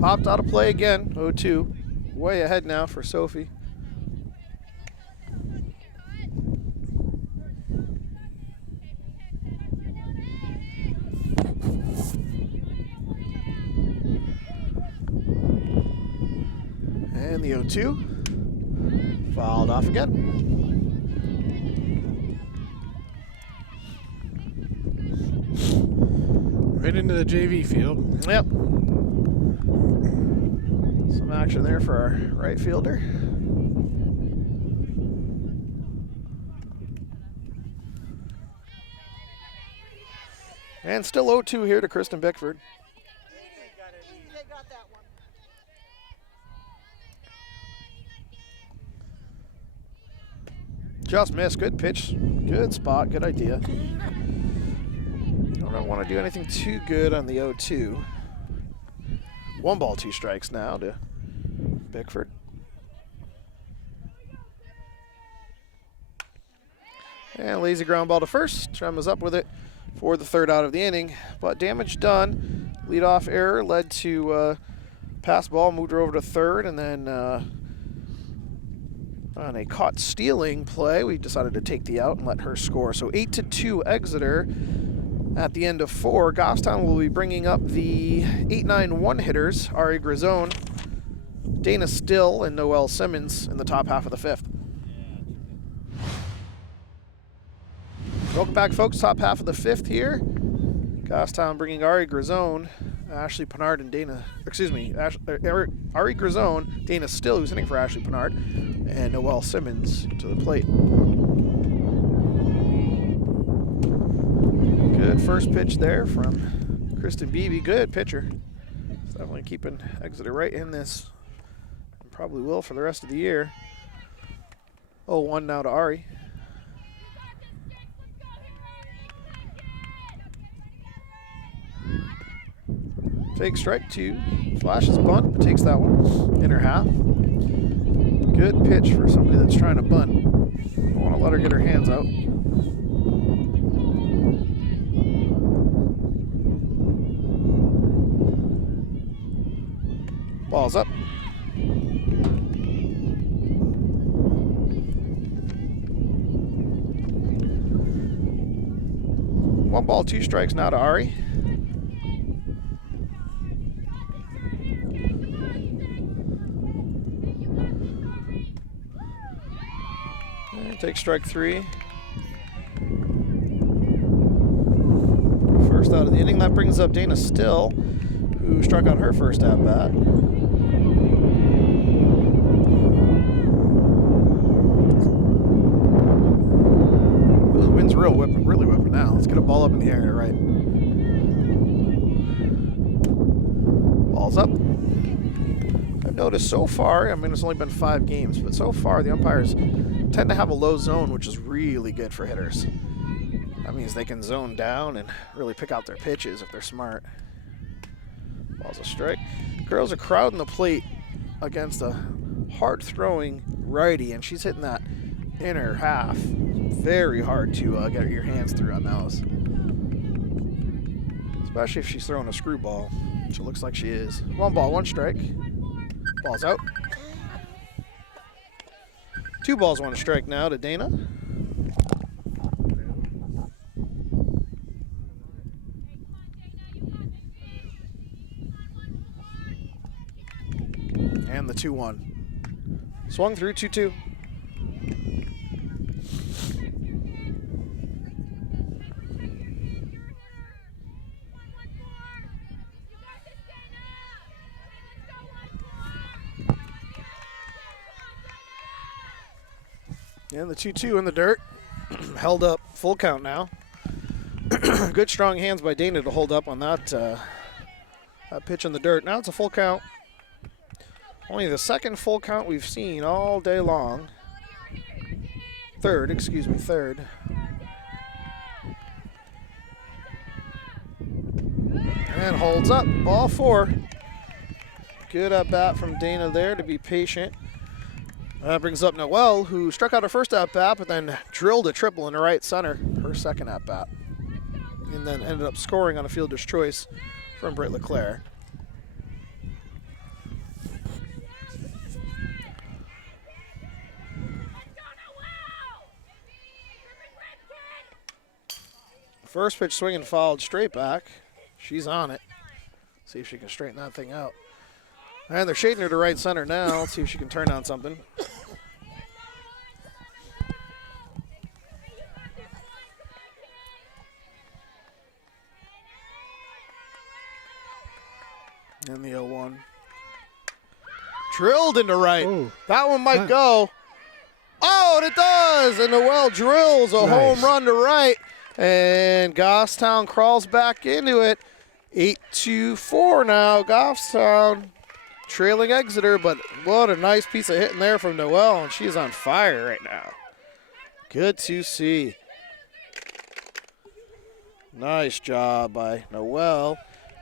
Popped out of play again, 0-2. Way ahead now for Sophie. And the 0-2. Fouled off again. Right into the JV field. Yep. Some action there for our right fielder. And still 0-2 here to Kristen Bickford. Just missed. Good pitch. Good spot. Good idea. Don't want to do anything too good on the 0-2. 1 ball, 2 strikes now to Bickford. And lazy ground ball to first. Trem is up with it for the 3rd out of the inning, but damage done. Leadoff error led to pass ball, moved her over to third, and then on a caught stealing play, we decided to take the out and let her score. So 8-2 Exeter at the end of 4. Goffstown will be bringing up the 8-9 hitters, Aria Grizzone, Dana Still, and Noel Simmons in the top half of the 5th. Welcome back, folks. Top half of the 5th here. Goffstown bringing Aria Grizzone, Ashley Pinard, and Aria Grizzone, Dana Still, who's hitting for Ashley Pinard, and Noel Simmons to the plate. Good first pitch there from Kristen Beebe. Good pitcher. It's definitely keeping Exeter right in this. And probably will for the rest of the year. 0-1 now to Ari. Fake strike 2. Flashes bunt, but takes that one. Inner half. Good pitch for somebody that's trying to bunt. Don't want to let her get her hands out. Ball's up. One ball, 2 strikes now to Ari. Take strike 3. First out of the inning. That brings up Dana Still, who struck out her first at bat. The wind's really whipping now. Let's get a ball up in the air, right? Ball's up. I've noticed so far, I mean, it's only been 5 games, but so far the umpires tend to have a low zone, which is really good for hitters. That means they can zone down and really pick out their pitches if they're smart. Ball's a strike. Girls are crowding the plate against a hard-throwing righty, and she's hitting that inner half. Very hard to get your hands through on those. Especially if she's throwing a screwball, which it looks like she is. 1 ball, 1 strike. Ball's out. 2 balls, 1 strike now to Dana. And the 2-1. Swung through 2-2. And the 2-2 in the dirt. Held up. Full count now. Good strong hands by Dana to hold up on that, that pitch in the dirt. Now it's a full count. Only the second full count we've seen all day long. Third. And holds up. Ball 4. Good at bat from Dana there to be patient. That brings up Noel, who struck out her first at-bat, but then drilled a triple in the right center, her second at-bat. And then ended up scoring on a fielder's choice from Britt LeClaire. First pitch swing and fouled straight back. She's on it. See if she can straighten that thing out. And they're shading her to right center now. Let's see if she can turn on something. And the 0-1. Drilled into right. Ooh. That one might go. Oh, and it does. And Noel drills a home run to right. And Goffstown crawls back into it. 8-4 now. Goffstown trailing Exeter, but what a nice piece of hitting there from Noel, and she's on fire right now. Good to see. Nice job by Noel.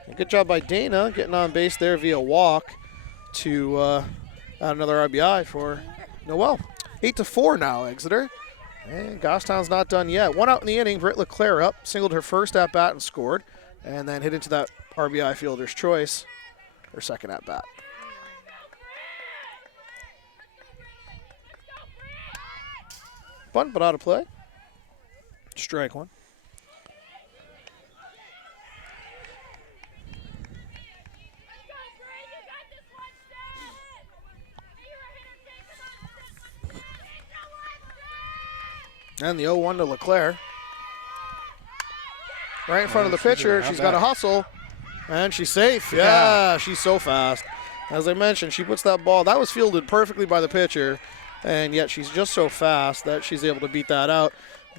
And good job by Dana getting on base there via walk to add another RBI for Noel. 8-4 now, Exeter. And Goffstown's not done yet. 1 out in the inning. Britt LeClaire up, singled her first at bat and scored, and then hit into that RBI fielder's choice, her second at bat. Bunt, but out of play. Strike one. And the 0-1 to LeClaire. Right in front of the pitcher. She's got to hustle. And she's safe. Yeah, she's so fast. As I mentioned, she puts that ball. That was fielded perfectly by the pitcher. And yet she's just so fast that she's able to beat that out.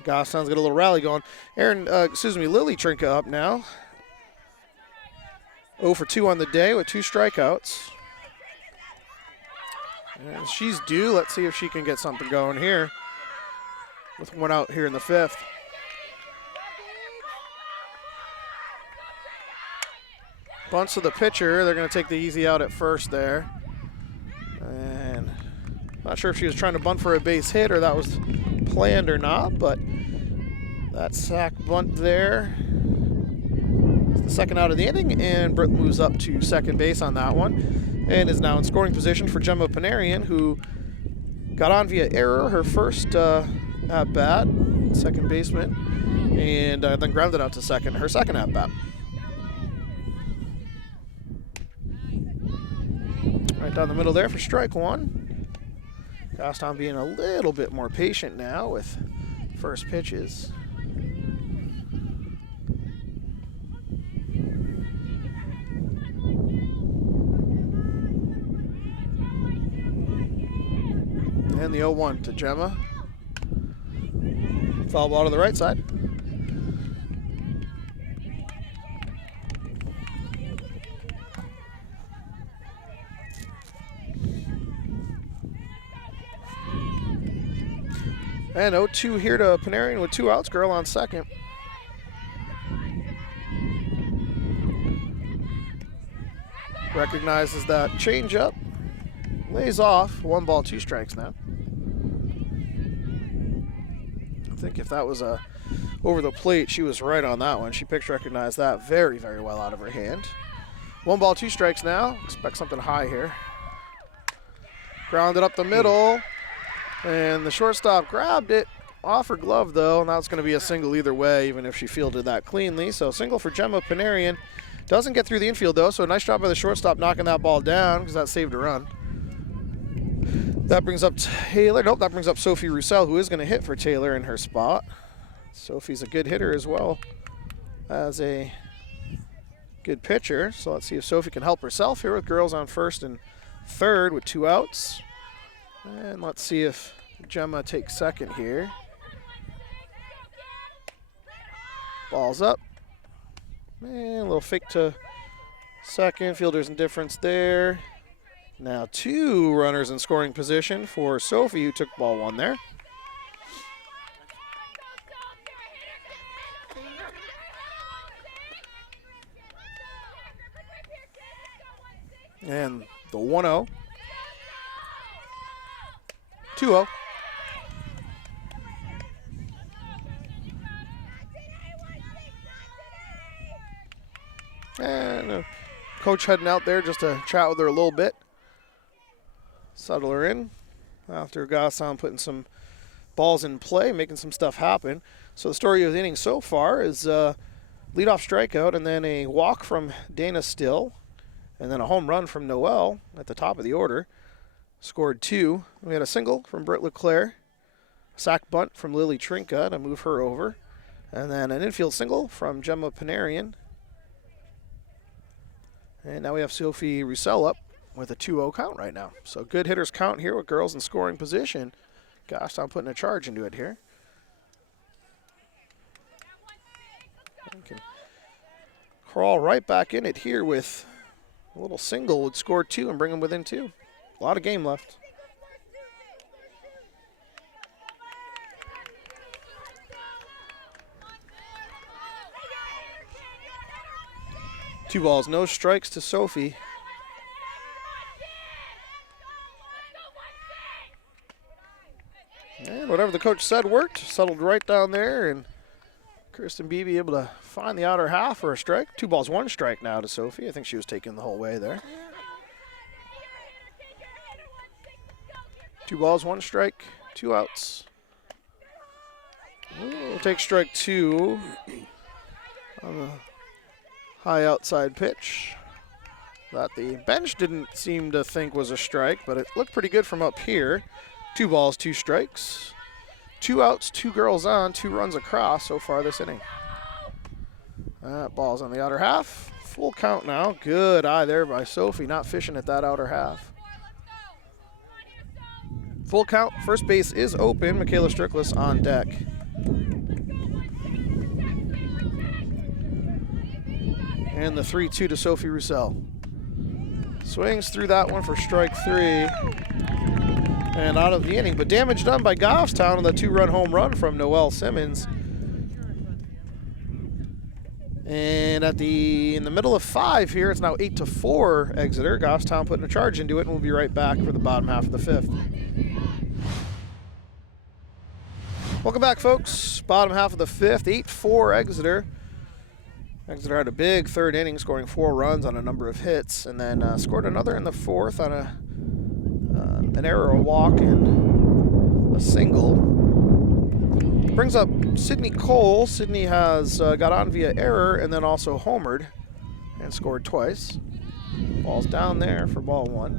Gostown's got a little rally going. Lily Trinka up now. 0 for 2 on the day with 2 strikeouts. And she's due. Let's see if she can get something going here. With 1 out here in the 5th. Bunts to the pitcher. They're going to take the easy out at first there. And not sure if she was trying to bunt for a base hit or that was planned or not, but that sack bunt there. It's the second out of the inning, and Britt moves up to second base on that one and is now in scoring position for Gemma Panarian, who got on via error her first at bat, second baseman, and then grounded out to second, her second at bat. Right down the middle there for strike one. Gostown being a little bit more patient now with first pitches. And the 0-1 to Gemma. Foul ball to the right side. And 0-2 here to Panarian with 2 outs. Girl on second. Recognizes that changeup. Lays off. 1 ball, 2 strikes now. I think if that was over the plate, she was right on that one. She recognized that very, very well out of her hand. 1 ball, 2 strikes now. Expect something high here. Grounded up the middle. And the shortstop grabbed it off her glove, though, and that's going to be a single either way, even if she fielded that cleanly. So single for Gemma Panarian. Doesn't get through the infield, though, so a nice job by the shortstop knocking that ball down because that saved a run. That brings up Taylor. Nope, that brings up Sophie Roussel, who is going to hit for Taylor in her spot. Sophie's a good hitter as well as a good pitcher. So let's see if Sophie can help herself here with girls on first and third with 2 outs. And let's see if Gemma takes second here. Ball's up. And a little fake to second. Fielder's indifference there. Now 2 runners in scoring position for Sophie, who took ball 1 there. And the 1-0. 2-0. And coach heading out there just to chat with her a little bit. Settle her in after Gostown putting some balls in play, making some stuff happen. So the story of the inning so far is leadoff strikeout and then a walk from Dana Still and then a home run from Noel at the top of the order. Scored 2. We had a single from Britt LeClaire, sack bunt from Lily Trinka to move her over, and then an infield single from Gemma Panarian. And now we have Sophie Roussel up with a 2-0 count right now. So good hitters count here with girls in scoring position. Gosh, I'm putting a charge into it here. We can crawl right back in it here with a little single, would score 2 and bring them within 2. A lot of game left. Two balls, no strikes to Sophie. And whatever the coach said worked. Settled right down there and Kristen Beebe able to find the outer half for a strike. 2 balls, 1 strike now to Sophie. I think she was taken the whole way there. 2 balls, 1 strike, 2 outs. We'll take strike 2 on the high outside pitch that the bench didn't seem to think was a strike, but it looked pretty good from up here. 2 balls, 2 strikes. 2 outs, 2 girls on, 2 runs across so far this inning. That ball's on the outer half. Full count now. Good eye there by Sophie, not fishing at that outer half. Full count. First base is open. Michaela Strickless on deck. And the 3-2 to Sophie Roussel. Swings through that one for strike 3. And out of the inning. But damage done by Goffstown on the 2-run home run from Noel Simmons. And in the middle of 5 here, it's now 8-4 Exeter. Goffstown putting a charge into it, and we'll be right back for the bottom half of the 5th. Welcome back, folks. Bottom half of the 5th, 8-4 Exeter. Exeter had a big 3rd inning, scoring 4 runs on a number of hits, and then scored another in the 4th on an error, a walk, and a single. Brings up Sydney Cole. Sydney has got on via error and then also homered and scored twice. Ball's down there for ball 1.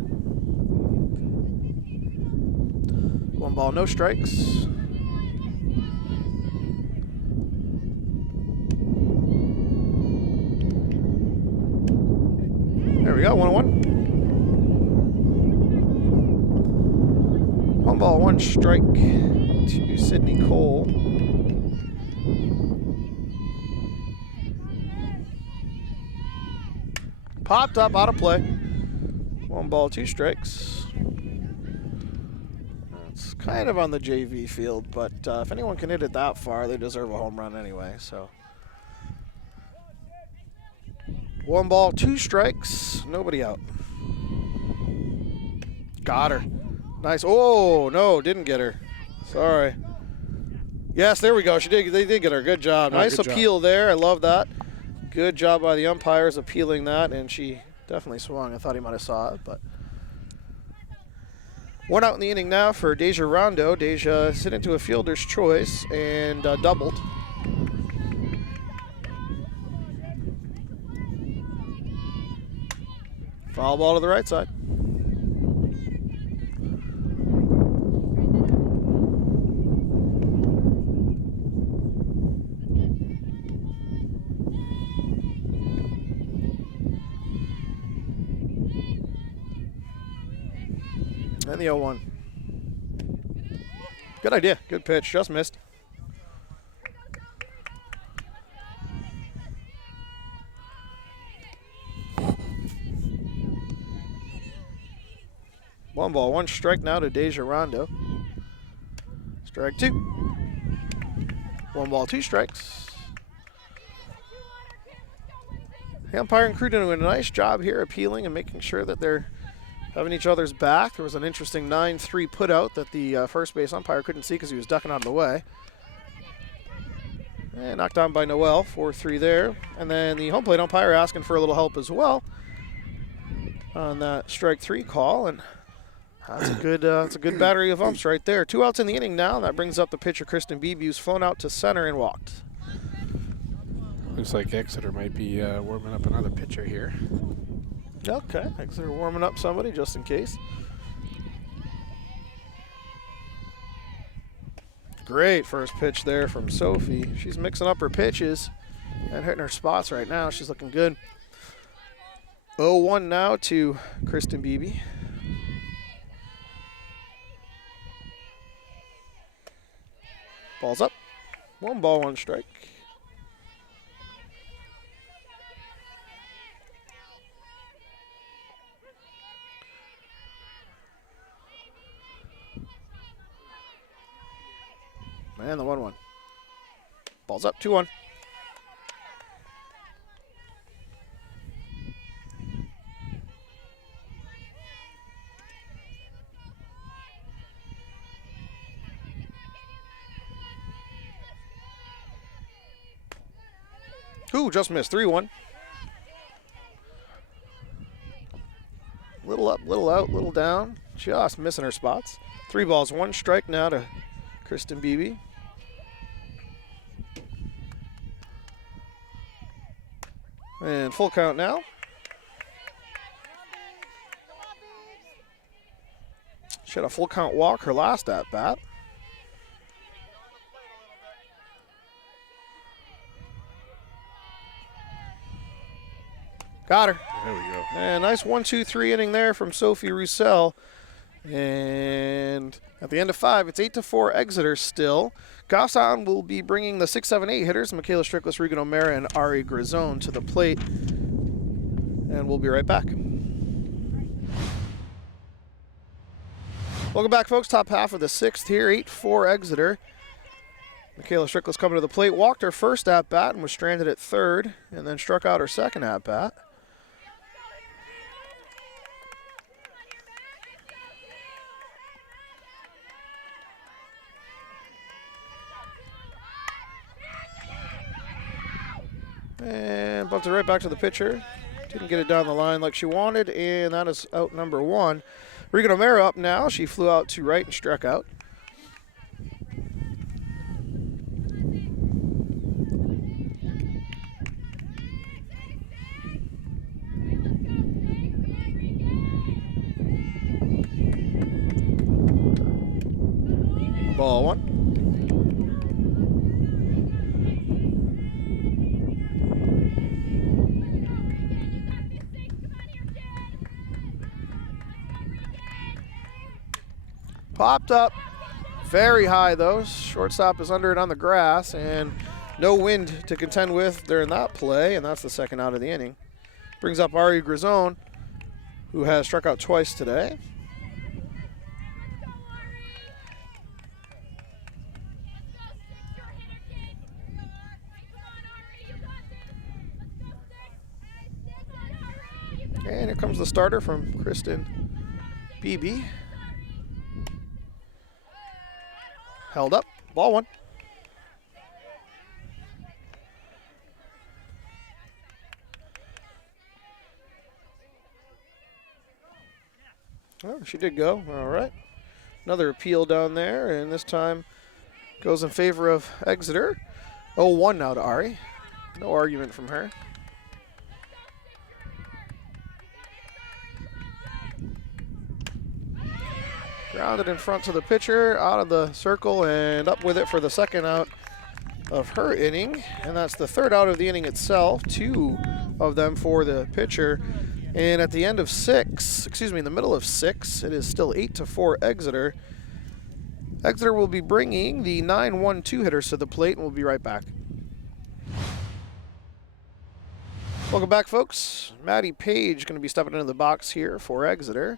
1 ball, no strikes. There we go, 1-1. 1 ball, 1 strike to Sydney Cole. Popped up, out of play. 1 ball, 2 strikes. It's kind of on the JV field, but if anyone can hit it that far, they deserve a home run anyway, so. 1 ball, 2 strikes, nobody out. Got her. Nice. Oh, no, didn't get her. Sorry. Yes, there we go. They did get her. Good job. Nice appeal there. I love that. Good job by the umpires appealing that, and she definitely swung. I thought he might have saw it, but. 1 out in the inning now for Deja Rondo. Deja hit into a fielder's choice and doubled. Foul ball to the right side. And the 0-1. Good idea. Good pitch. Just missed. One ball, 1 strike now to Deja Rondo. Strike 2. 1 ball, 2 strikes. The umpiring crew doing a nice job here appealing and making sure that they're having each other's back. There was an interesting 9-3 put out that the first base umpire couldn't see because he was ducking out of the way. And knocked down by Noel, 4-3 there. And then the home plate umpire asking for a little help as well on that strike 3 call. And that's a good battery of umps right there. 2 outs in the inning now. That brings up the pitcher, Kristen Beebe, who's flown out to center and walked. Looks like Exeter might be warming up another pitcher here. Okay, Exeter warming up somebody just in case. Great first pitch there from Sophie. She's mixing up her pitches and hitting her spots right now. She's looking good. 0-1 now to Kristen Beebe. Ball's up. 1 ball, 1 strike. And the 1-1. Ball's up, 2-1. Ooh, just missed. 3-1. Little up, little out, little down. Just missing her spots. 3 balls, 1 strike now to Kristen Beebe. And full count now. She had a full count walk her last at bat. Got her. There we go. And nice 1-2-3 inning there from Sophie Roussel. And at the end of 5, it's 8-4 Exeter still. Goffstown will be bringing the 6, 7, 8 hitters, Michaela Strickles, Regan O'Mara, and Aria Grizzone to the plate. And we'll be right back. Welcome back, folks. Top half of the 6th here, 8-4 Exeter. Michaela Strickles coming to the plate, walked her first at-bat and was stranded at third, and then struck out her second at-bat. And bumped it right back to the pitcher. Didn't get it down the line like she wanted, and that is out number 1. Regan O'Mara up now. She flew out to right and struck out. Ball 1. Popped up very high, though. Shortstop is under it on the grass, and no wind to contend with during that play, and that's the second out of the inning. Brings up Aria Grizzone, who has struck out twice today. And here comes the starter from Kristen Beebe. Held up, ball 1. Oh, she did go, all right. Another appeal down there, and this time goes in favor of Exeter. 0-1 now to Ari. No argument from her. Grounded in front to the pitcher, out of the circle, and up with it for the second out of her inning. And that's the third out of the inning itself, 2 of them for the pitcher. And at the end of 6, in the middle of 6, it is still 8-4 Exeter. Exeter will be bringing the 9-1-2 hitters to the plate, and we'll be right back. Welcome back, folks. Maddie Page going to be stepping into the box here for Exeter.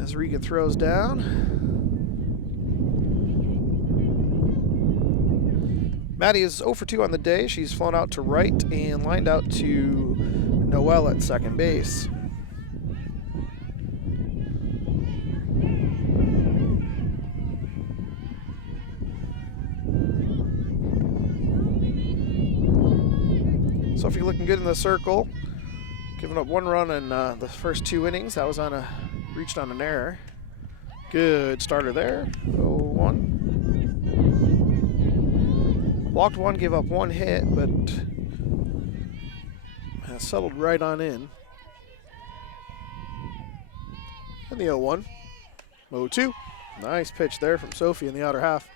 As Regan throws down. Maddie is 0 for 2 on the day. She's flown out to right and lined out to Noel at second base. Sophie looking good in the circle. Giving up 1 run in the first 2 innings. That was reached on an error. Good starter there. 0-1. Walked 1, gave up 1 hit, but has settled right on in. And the 0-1. 0-2. Nice pitch there from Sophie in the outer half.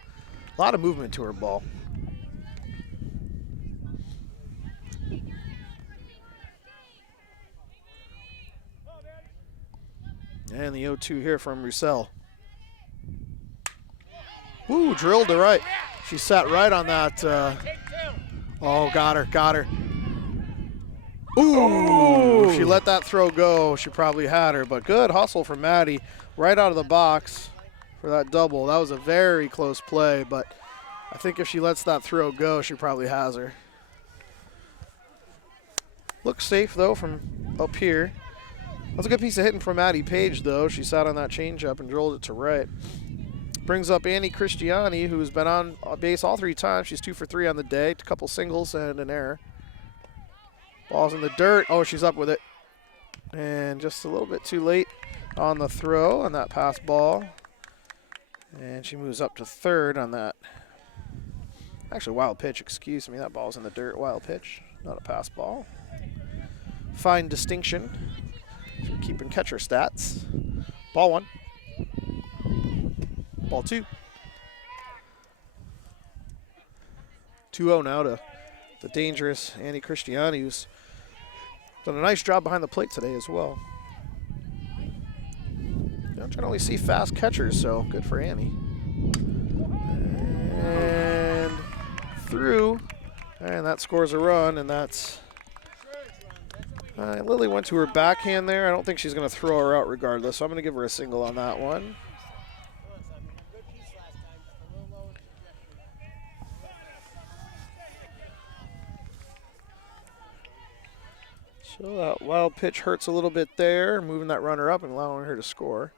A lot of movement to her ball. And the 0-2 here from Roussel. Ooh, drilled to right. She sat right on that. Oh, got her. Ooh, if she let that throw go, she probably had her. But good hustle from Maddie right out of the box for that double. That was a very close play, but I think if she lets that throw go, she probably has her. Looks safe, though, from up here. That's a good piece of hitting from Maddie Page, though. She sat on that changeup and drilled it to right. brings up Annie Christiani, who's been on base all 3 times. She's 2 for 3 on the day, a couple singles and an error. Ball's in the dirt. Oh, she's up with it. And just a little bit too late on the throw on that pass ball. And she moves up to third on that. Actually, wild pitch, excuse me. That ball's in the dirt. Wild pitch, not a pass ball. Fine distinction if you're keeping catcher stats. Ball 1. Ball 2. 2-0 now to the dangerous Annie Christiani, who's done a nice job behind the plate today as well. You don't generally see fast catchers, so good for Annie. And through, and that scores a run, and that's Lily went to her backhand there. I don't think she's going to throw her out regardless, so I'm going to give her a single on that one. So that wild pitch hurts a little bit there, moving that runner up and allowing her to score.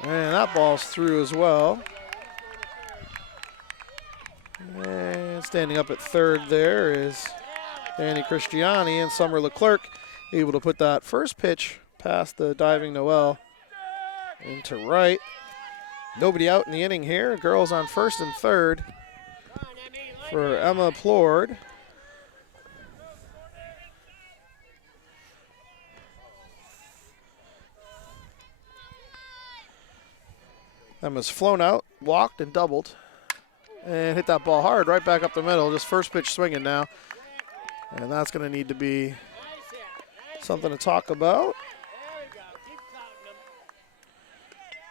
And that ball's through as well. And standing up at third there is Annie Christiani, and Summer Leclerc able to put that first pitch past the diving Noel into right. Nobody out in the inning here. Girls on first and third for Emma Plord. Emma's flown out, walked, and doubled. And hit that ball hard right back up the middle. Just first pitch swinging now. And that's going to need to be something to talk about.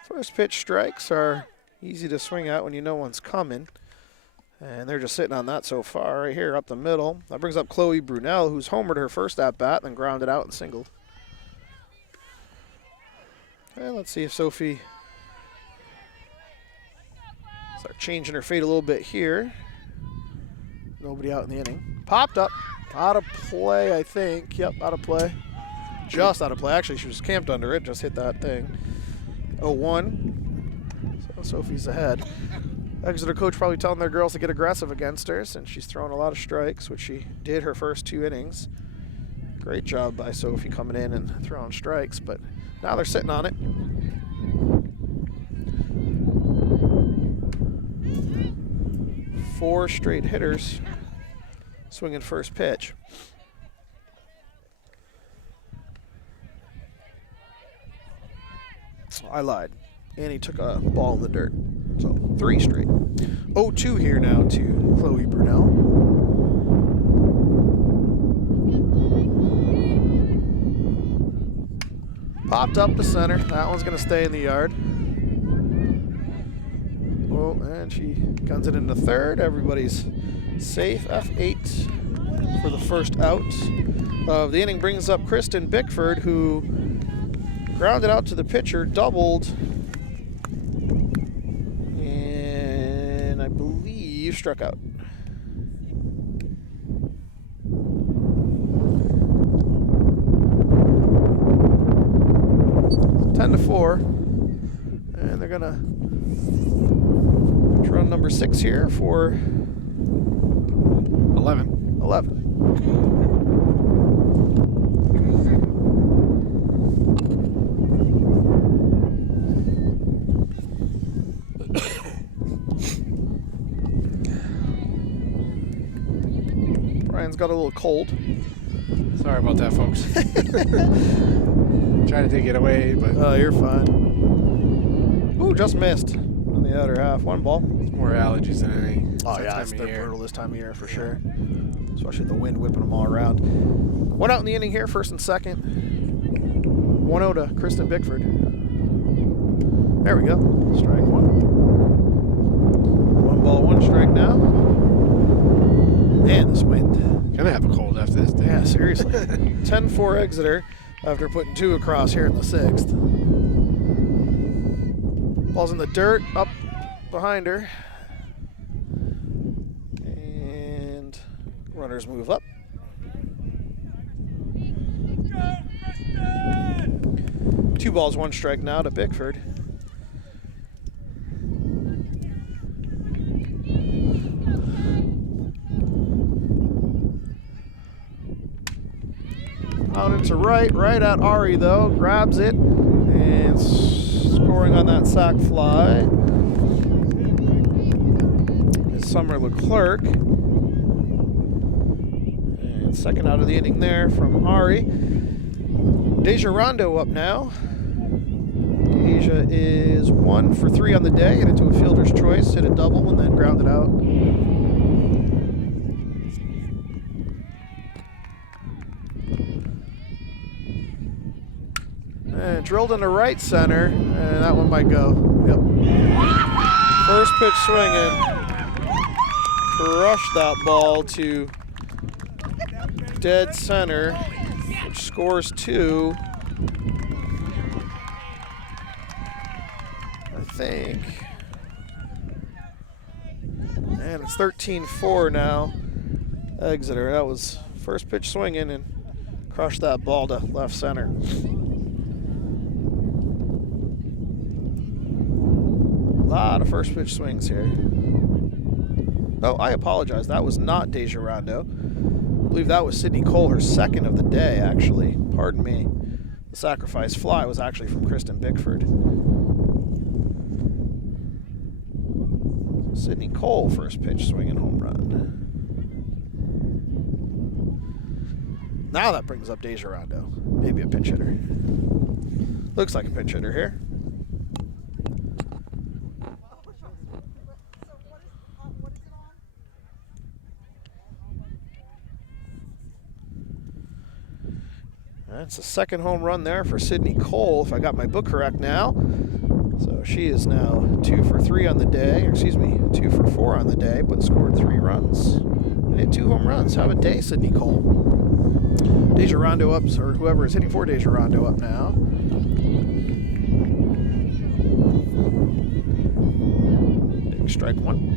First pitch strikes are easy to swing at when you know one's coming. And they're just sitting on that so far right here up the middle. That brings up Chloe Brunel, who's homered her first at-bat, then grounded out and singled. And let's see if Sophie start changing her fate a little bit here. Nobody out in the inning. Popped up. Out of play, I think. Yep, out of play. Just out of play. Actually, she was camped under it. Just hit that thing. 0-1. So Sophie's ahead. Exeter coach probably telling their girls to get aggressive against her since she's throwing a lot of strikes, which she did her first 2 innings. Great job by Sophie coming in and throwing strikes, but now they're sitting on it. Four straight hitters swinging first pitch. I lied. Annie took a ball in the dirt. So 3 straight. 0-2 here now to Chloe Brunel. Popped up to center. That one's going to stay in the yard. Oh, and she guns it into third. Everybody's safe. F8 for the first out of the inning. Brings up Kristen Bickford, who grounded out to the pitcher, doubled, and I believe struck out. It's 10-4, and they're gonna run number 6 here for 11. Brian's got a little cold. Sorry about that, folks. Trying to take it away, but... Oh, you're fine. Ooh, just missed on the outer half. 1 ball. It's more allergies than anything. Oh, yeah, they're brutal this time of year for sure. Especially the wind whipping them all around. 1 out in the inning here, first and second. 1-0 to Kristen Bickford. There we go. Strike 1. 1 ball, 1 strike now. Man, this wind. Gonna have a cold after this day. Yeah, seriously. 10-4 Exeter after putting 2 across here in the 6th. Ball's in the dirt, up behind her. And runners move up. Go, 2 balls, 1 strike now to Bickford. Down into right at Ari though, grabs it, and scoring on that sac fly is Summer Leclerc. And second out of the inning there from Ari. Deja Rondo up now. Deja is 1 for 3 on the day, and into a fielder's choice, hit a double and then grounded out. And drilled into right center, and that one might go. Yep. First pitch swinging. Crushed that ball to dead center, which scores 2. I think. And it's 13-4 now. Exeter. That was first pitch swinging and crushed that ball to left center. A lot of first pitch swings here. Oh, I apologize. That was not Deja Rondo. I believe that was Sydney Cole, her second of the day, actually. Pardon me. The sacrifice fly was actually from Kristen Bickford. Sydney Cole, first pitch swinging home run. Now that brings up Deja Rondo. Maybe a pinch hitter. Looks like a pinch hitter here. That's the second home run there for Sydney Cole, if I got my book correct now. So she is now 2 for 3 on the day, or excuse me, 2 for 4 on the day, but scored 3 runs. And hit 2 home runs. Have a day, Sydney Cole. Deja Rondo up, or whoever is hitting for Deja Rondo up now. Big strike 1.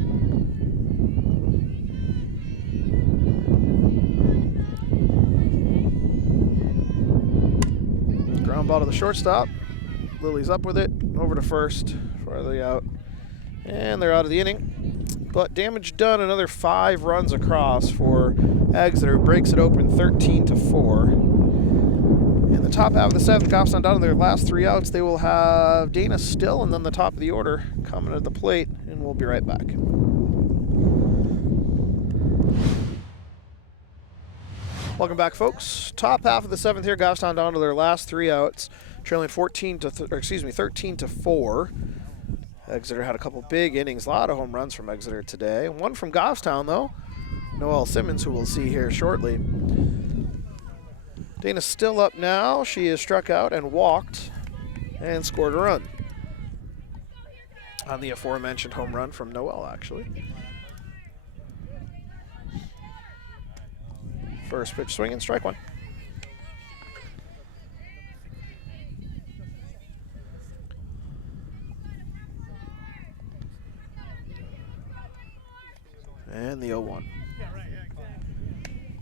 Ground ball to the shortstop. Lily's up with it. Over to first. Farther out. And they're out of the inning. But damage done. Another 5 runs across for Exeter. Breaks it open 13-4. In the top half of the 7th, Goffstown down to their last 3 outs. They will have Dana Still and then the top of the order coming to the plate. And we'll be right back. Welcome back, folks. Top half of the 7th here, Goffstown down to their last 3 outs, trailing 13-4. Exeter had a couple big innings, a lot of home runs from Exeter today. One from Goffstown, though, Noel Simmons, who we'll see here shortly. Dana's still up now. She is struck out and walked and scored a run on the aforementioned home run from Noel, actually. First pitch swinging, strike 1. And the 0-1.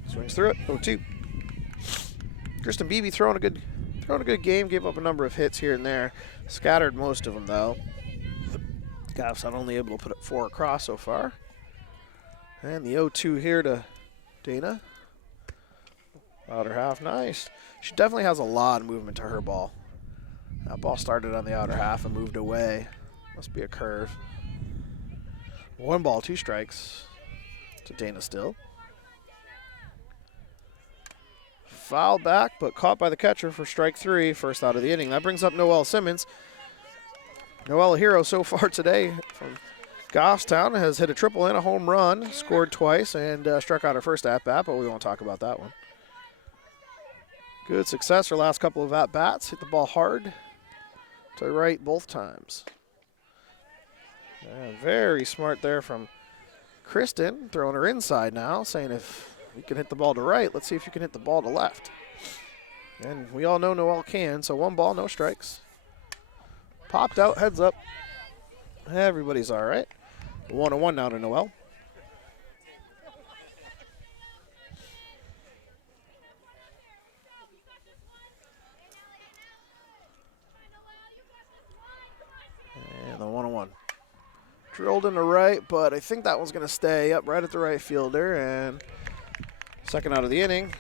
Swings through it, 0-2. Kristen Beebe throwing a good game, gave up a number of hits here and there. Scattered most of them, though. Goffstown only able to put up 4 across so far. And the 0-2 here to Dana. Outer half, nice. She definitely has a lot of movement to her ball. That ball started on the outer half and moved away. Must be a curve. 1 ball, 2 strikes to Dana Still. Foul back, but caught by the catcher for strike 3, first out of the inning. That brings up Noel Simmons. Noel, a hero so far today from Goffstown, has hit a triple and a home run, scored twice, and struck out her first at-bat, but we won't talk about that one. Good success her last couple of at-bats. Hit the ball hard to right both times. And very smart there from Kristen, throwing her inside now, saying if you can hit the ball to right, let's see if you can hit the ball to left. And we all know Noel can, so 1 ball, no strikes. Popped out, heads up. Everybody's all right. 1-1 now to Noel. And the 1-1. Drilled into right, but I think that one's going to stay up right at the right fielder. And second out of the inning.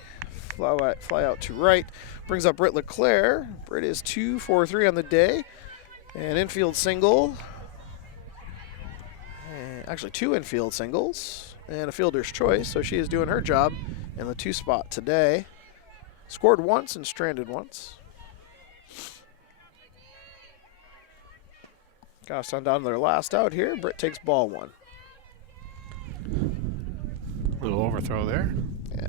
fly out to right. Brings up Britt LeClaire. Britt is 2 for 3 on the day. An infield single. And actually 2 infield singles. And a fielder's choice, so she is doing her job in the 2 spot today. Scored once and stranded once. Goffstown down to their last out here. Britt takes ball 1. Little overthrow there. Yeah.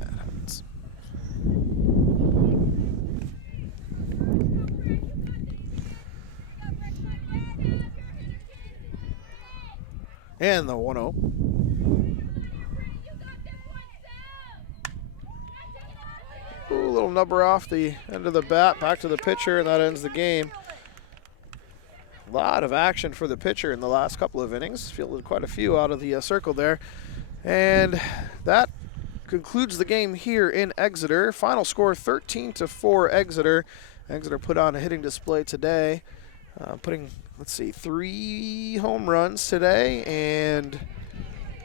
And the 1-0. Ooh, a little number off the end of the bat, back to the pitcher, and that ends the game. A lot of action for the pitcher in the last couple of innings. Fielded quite a few out of the circle there. And that concludes the game here in Exeter. Final score 13-4 Exeter. Exeter put on a hitting display today, putting, let's see, 3 home runs today and,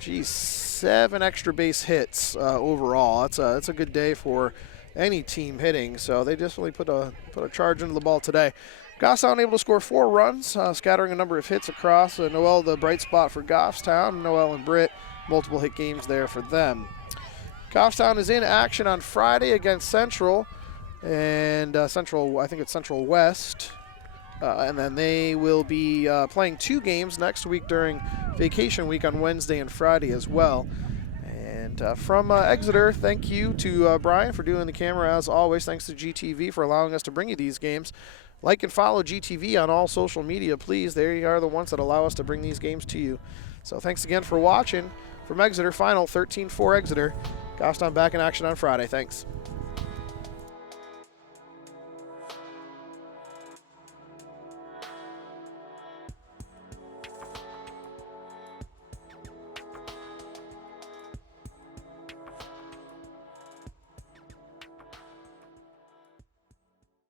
7 extra base hits overall. That's a good day for any team hitting. So they definitely put a charge into the ball today. Goffstown able to score 4 runs, scattering a number of hits across. Noel, the bright spot for Goffstown. Noel and Britt, multiple hit games there for them. Goffstown is in action on Friday against Central, and Central, I think it's Central West. And then they will be playing 2 games next week during vacation week on Wednesday and Friday as well. And from Exeter, thank you to Brian for doing the camera as always. Thanks to GTV for allowing us to bring you these games. Like and follow GTV on all social media, please. They are the ones that allow us to bring these games to you. So thanks again for watching. From Exeter, final 13-4 Exeter. Goffstown back in action on Friday. Thanks.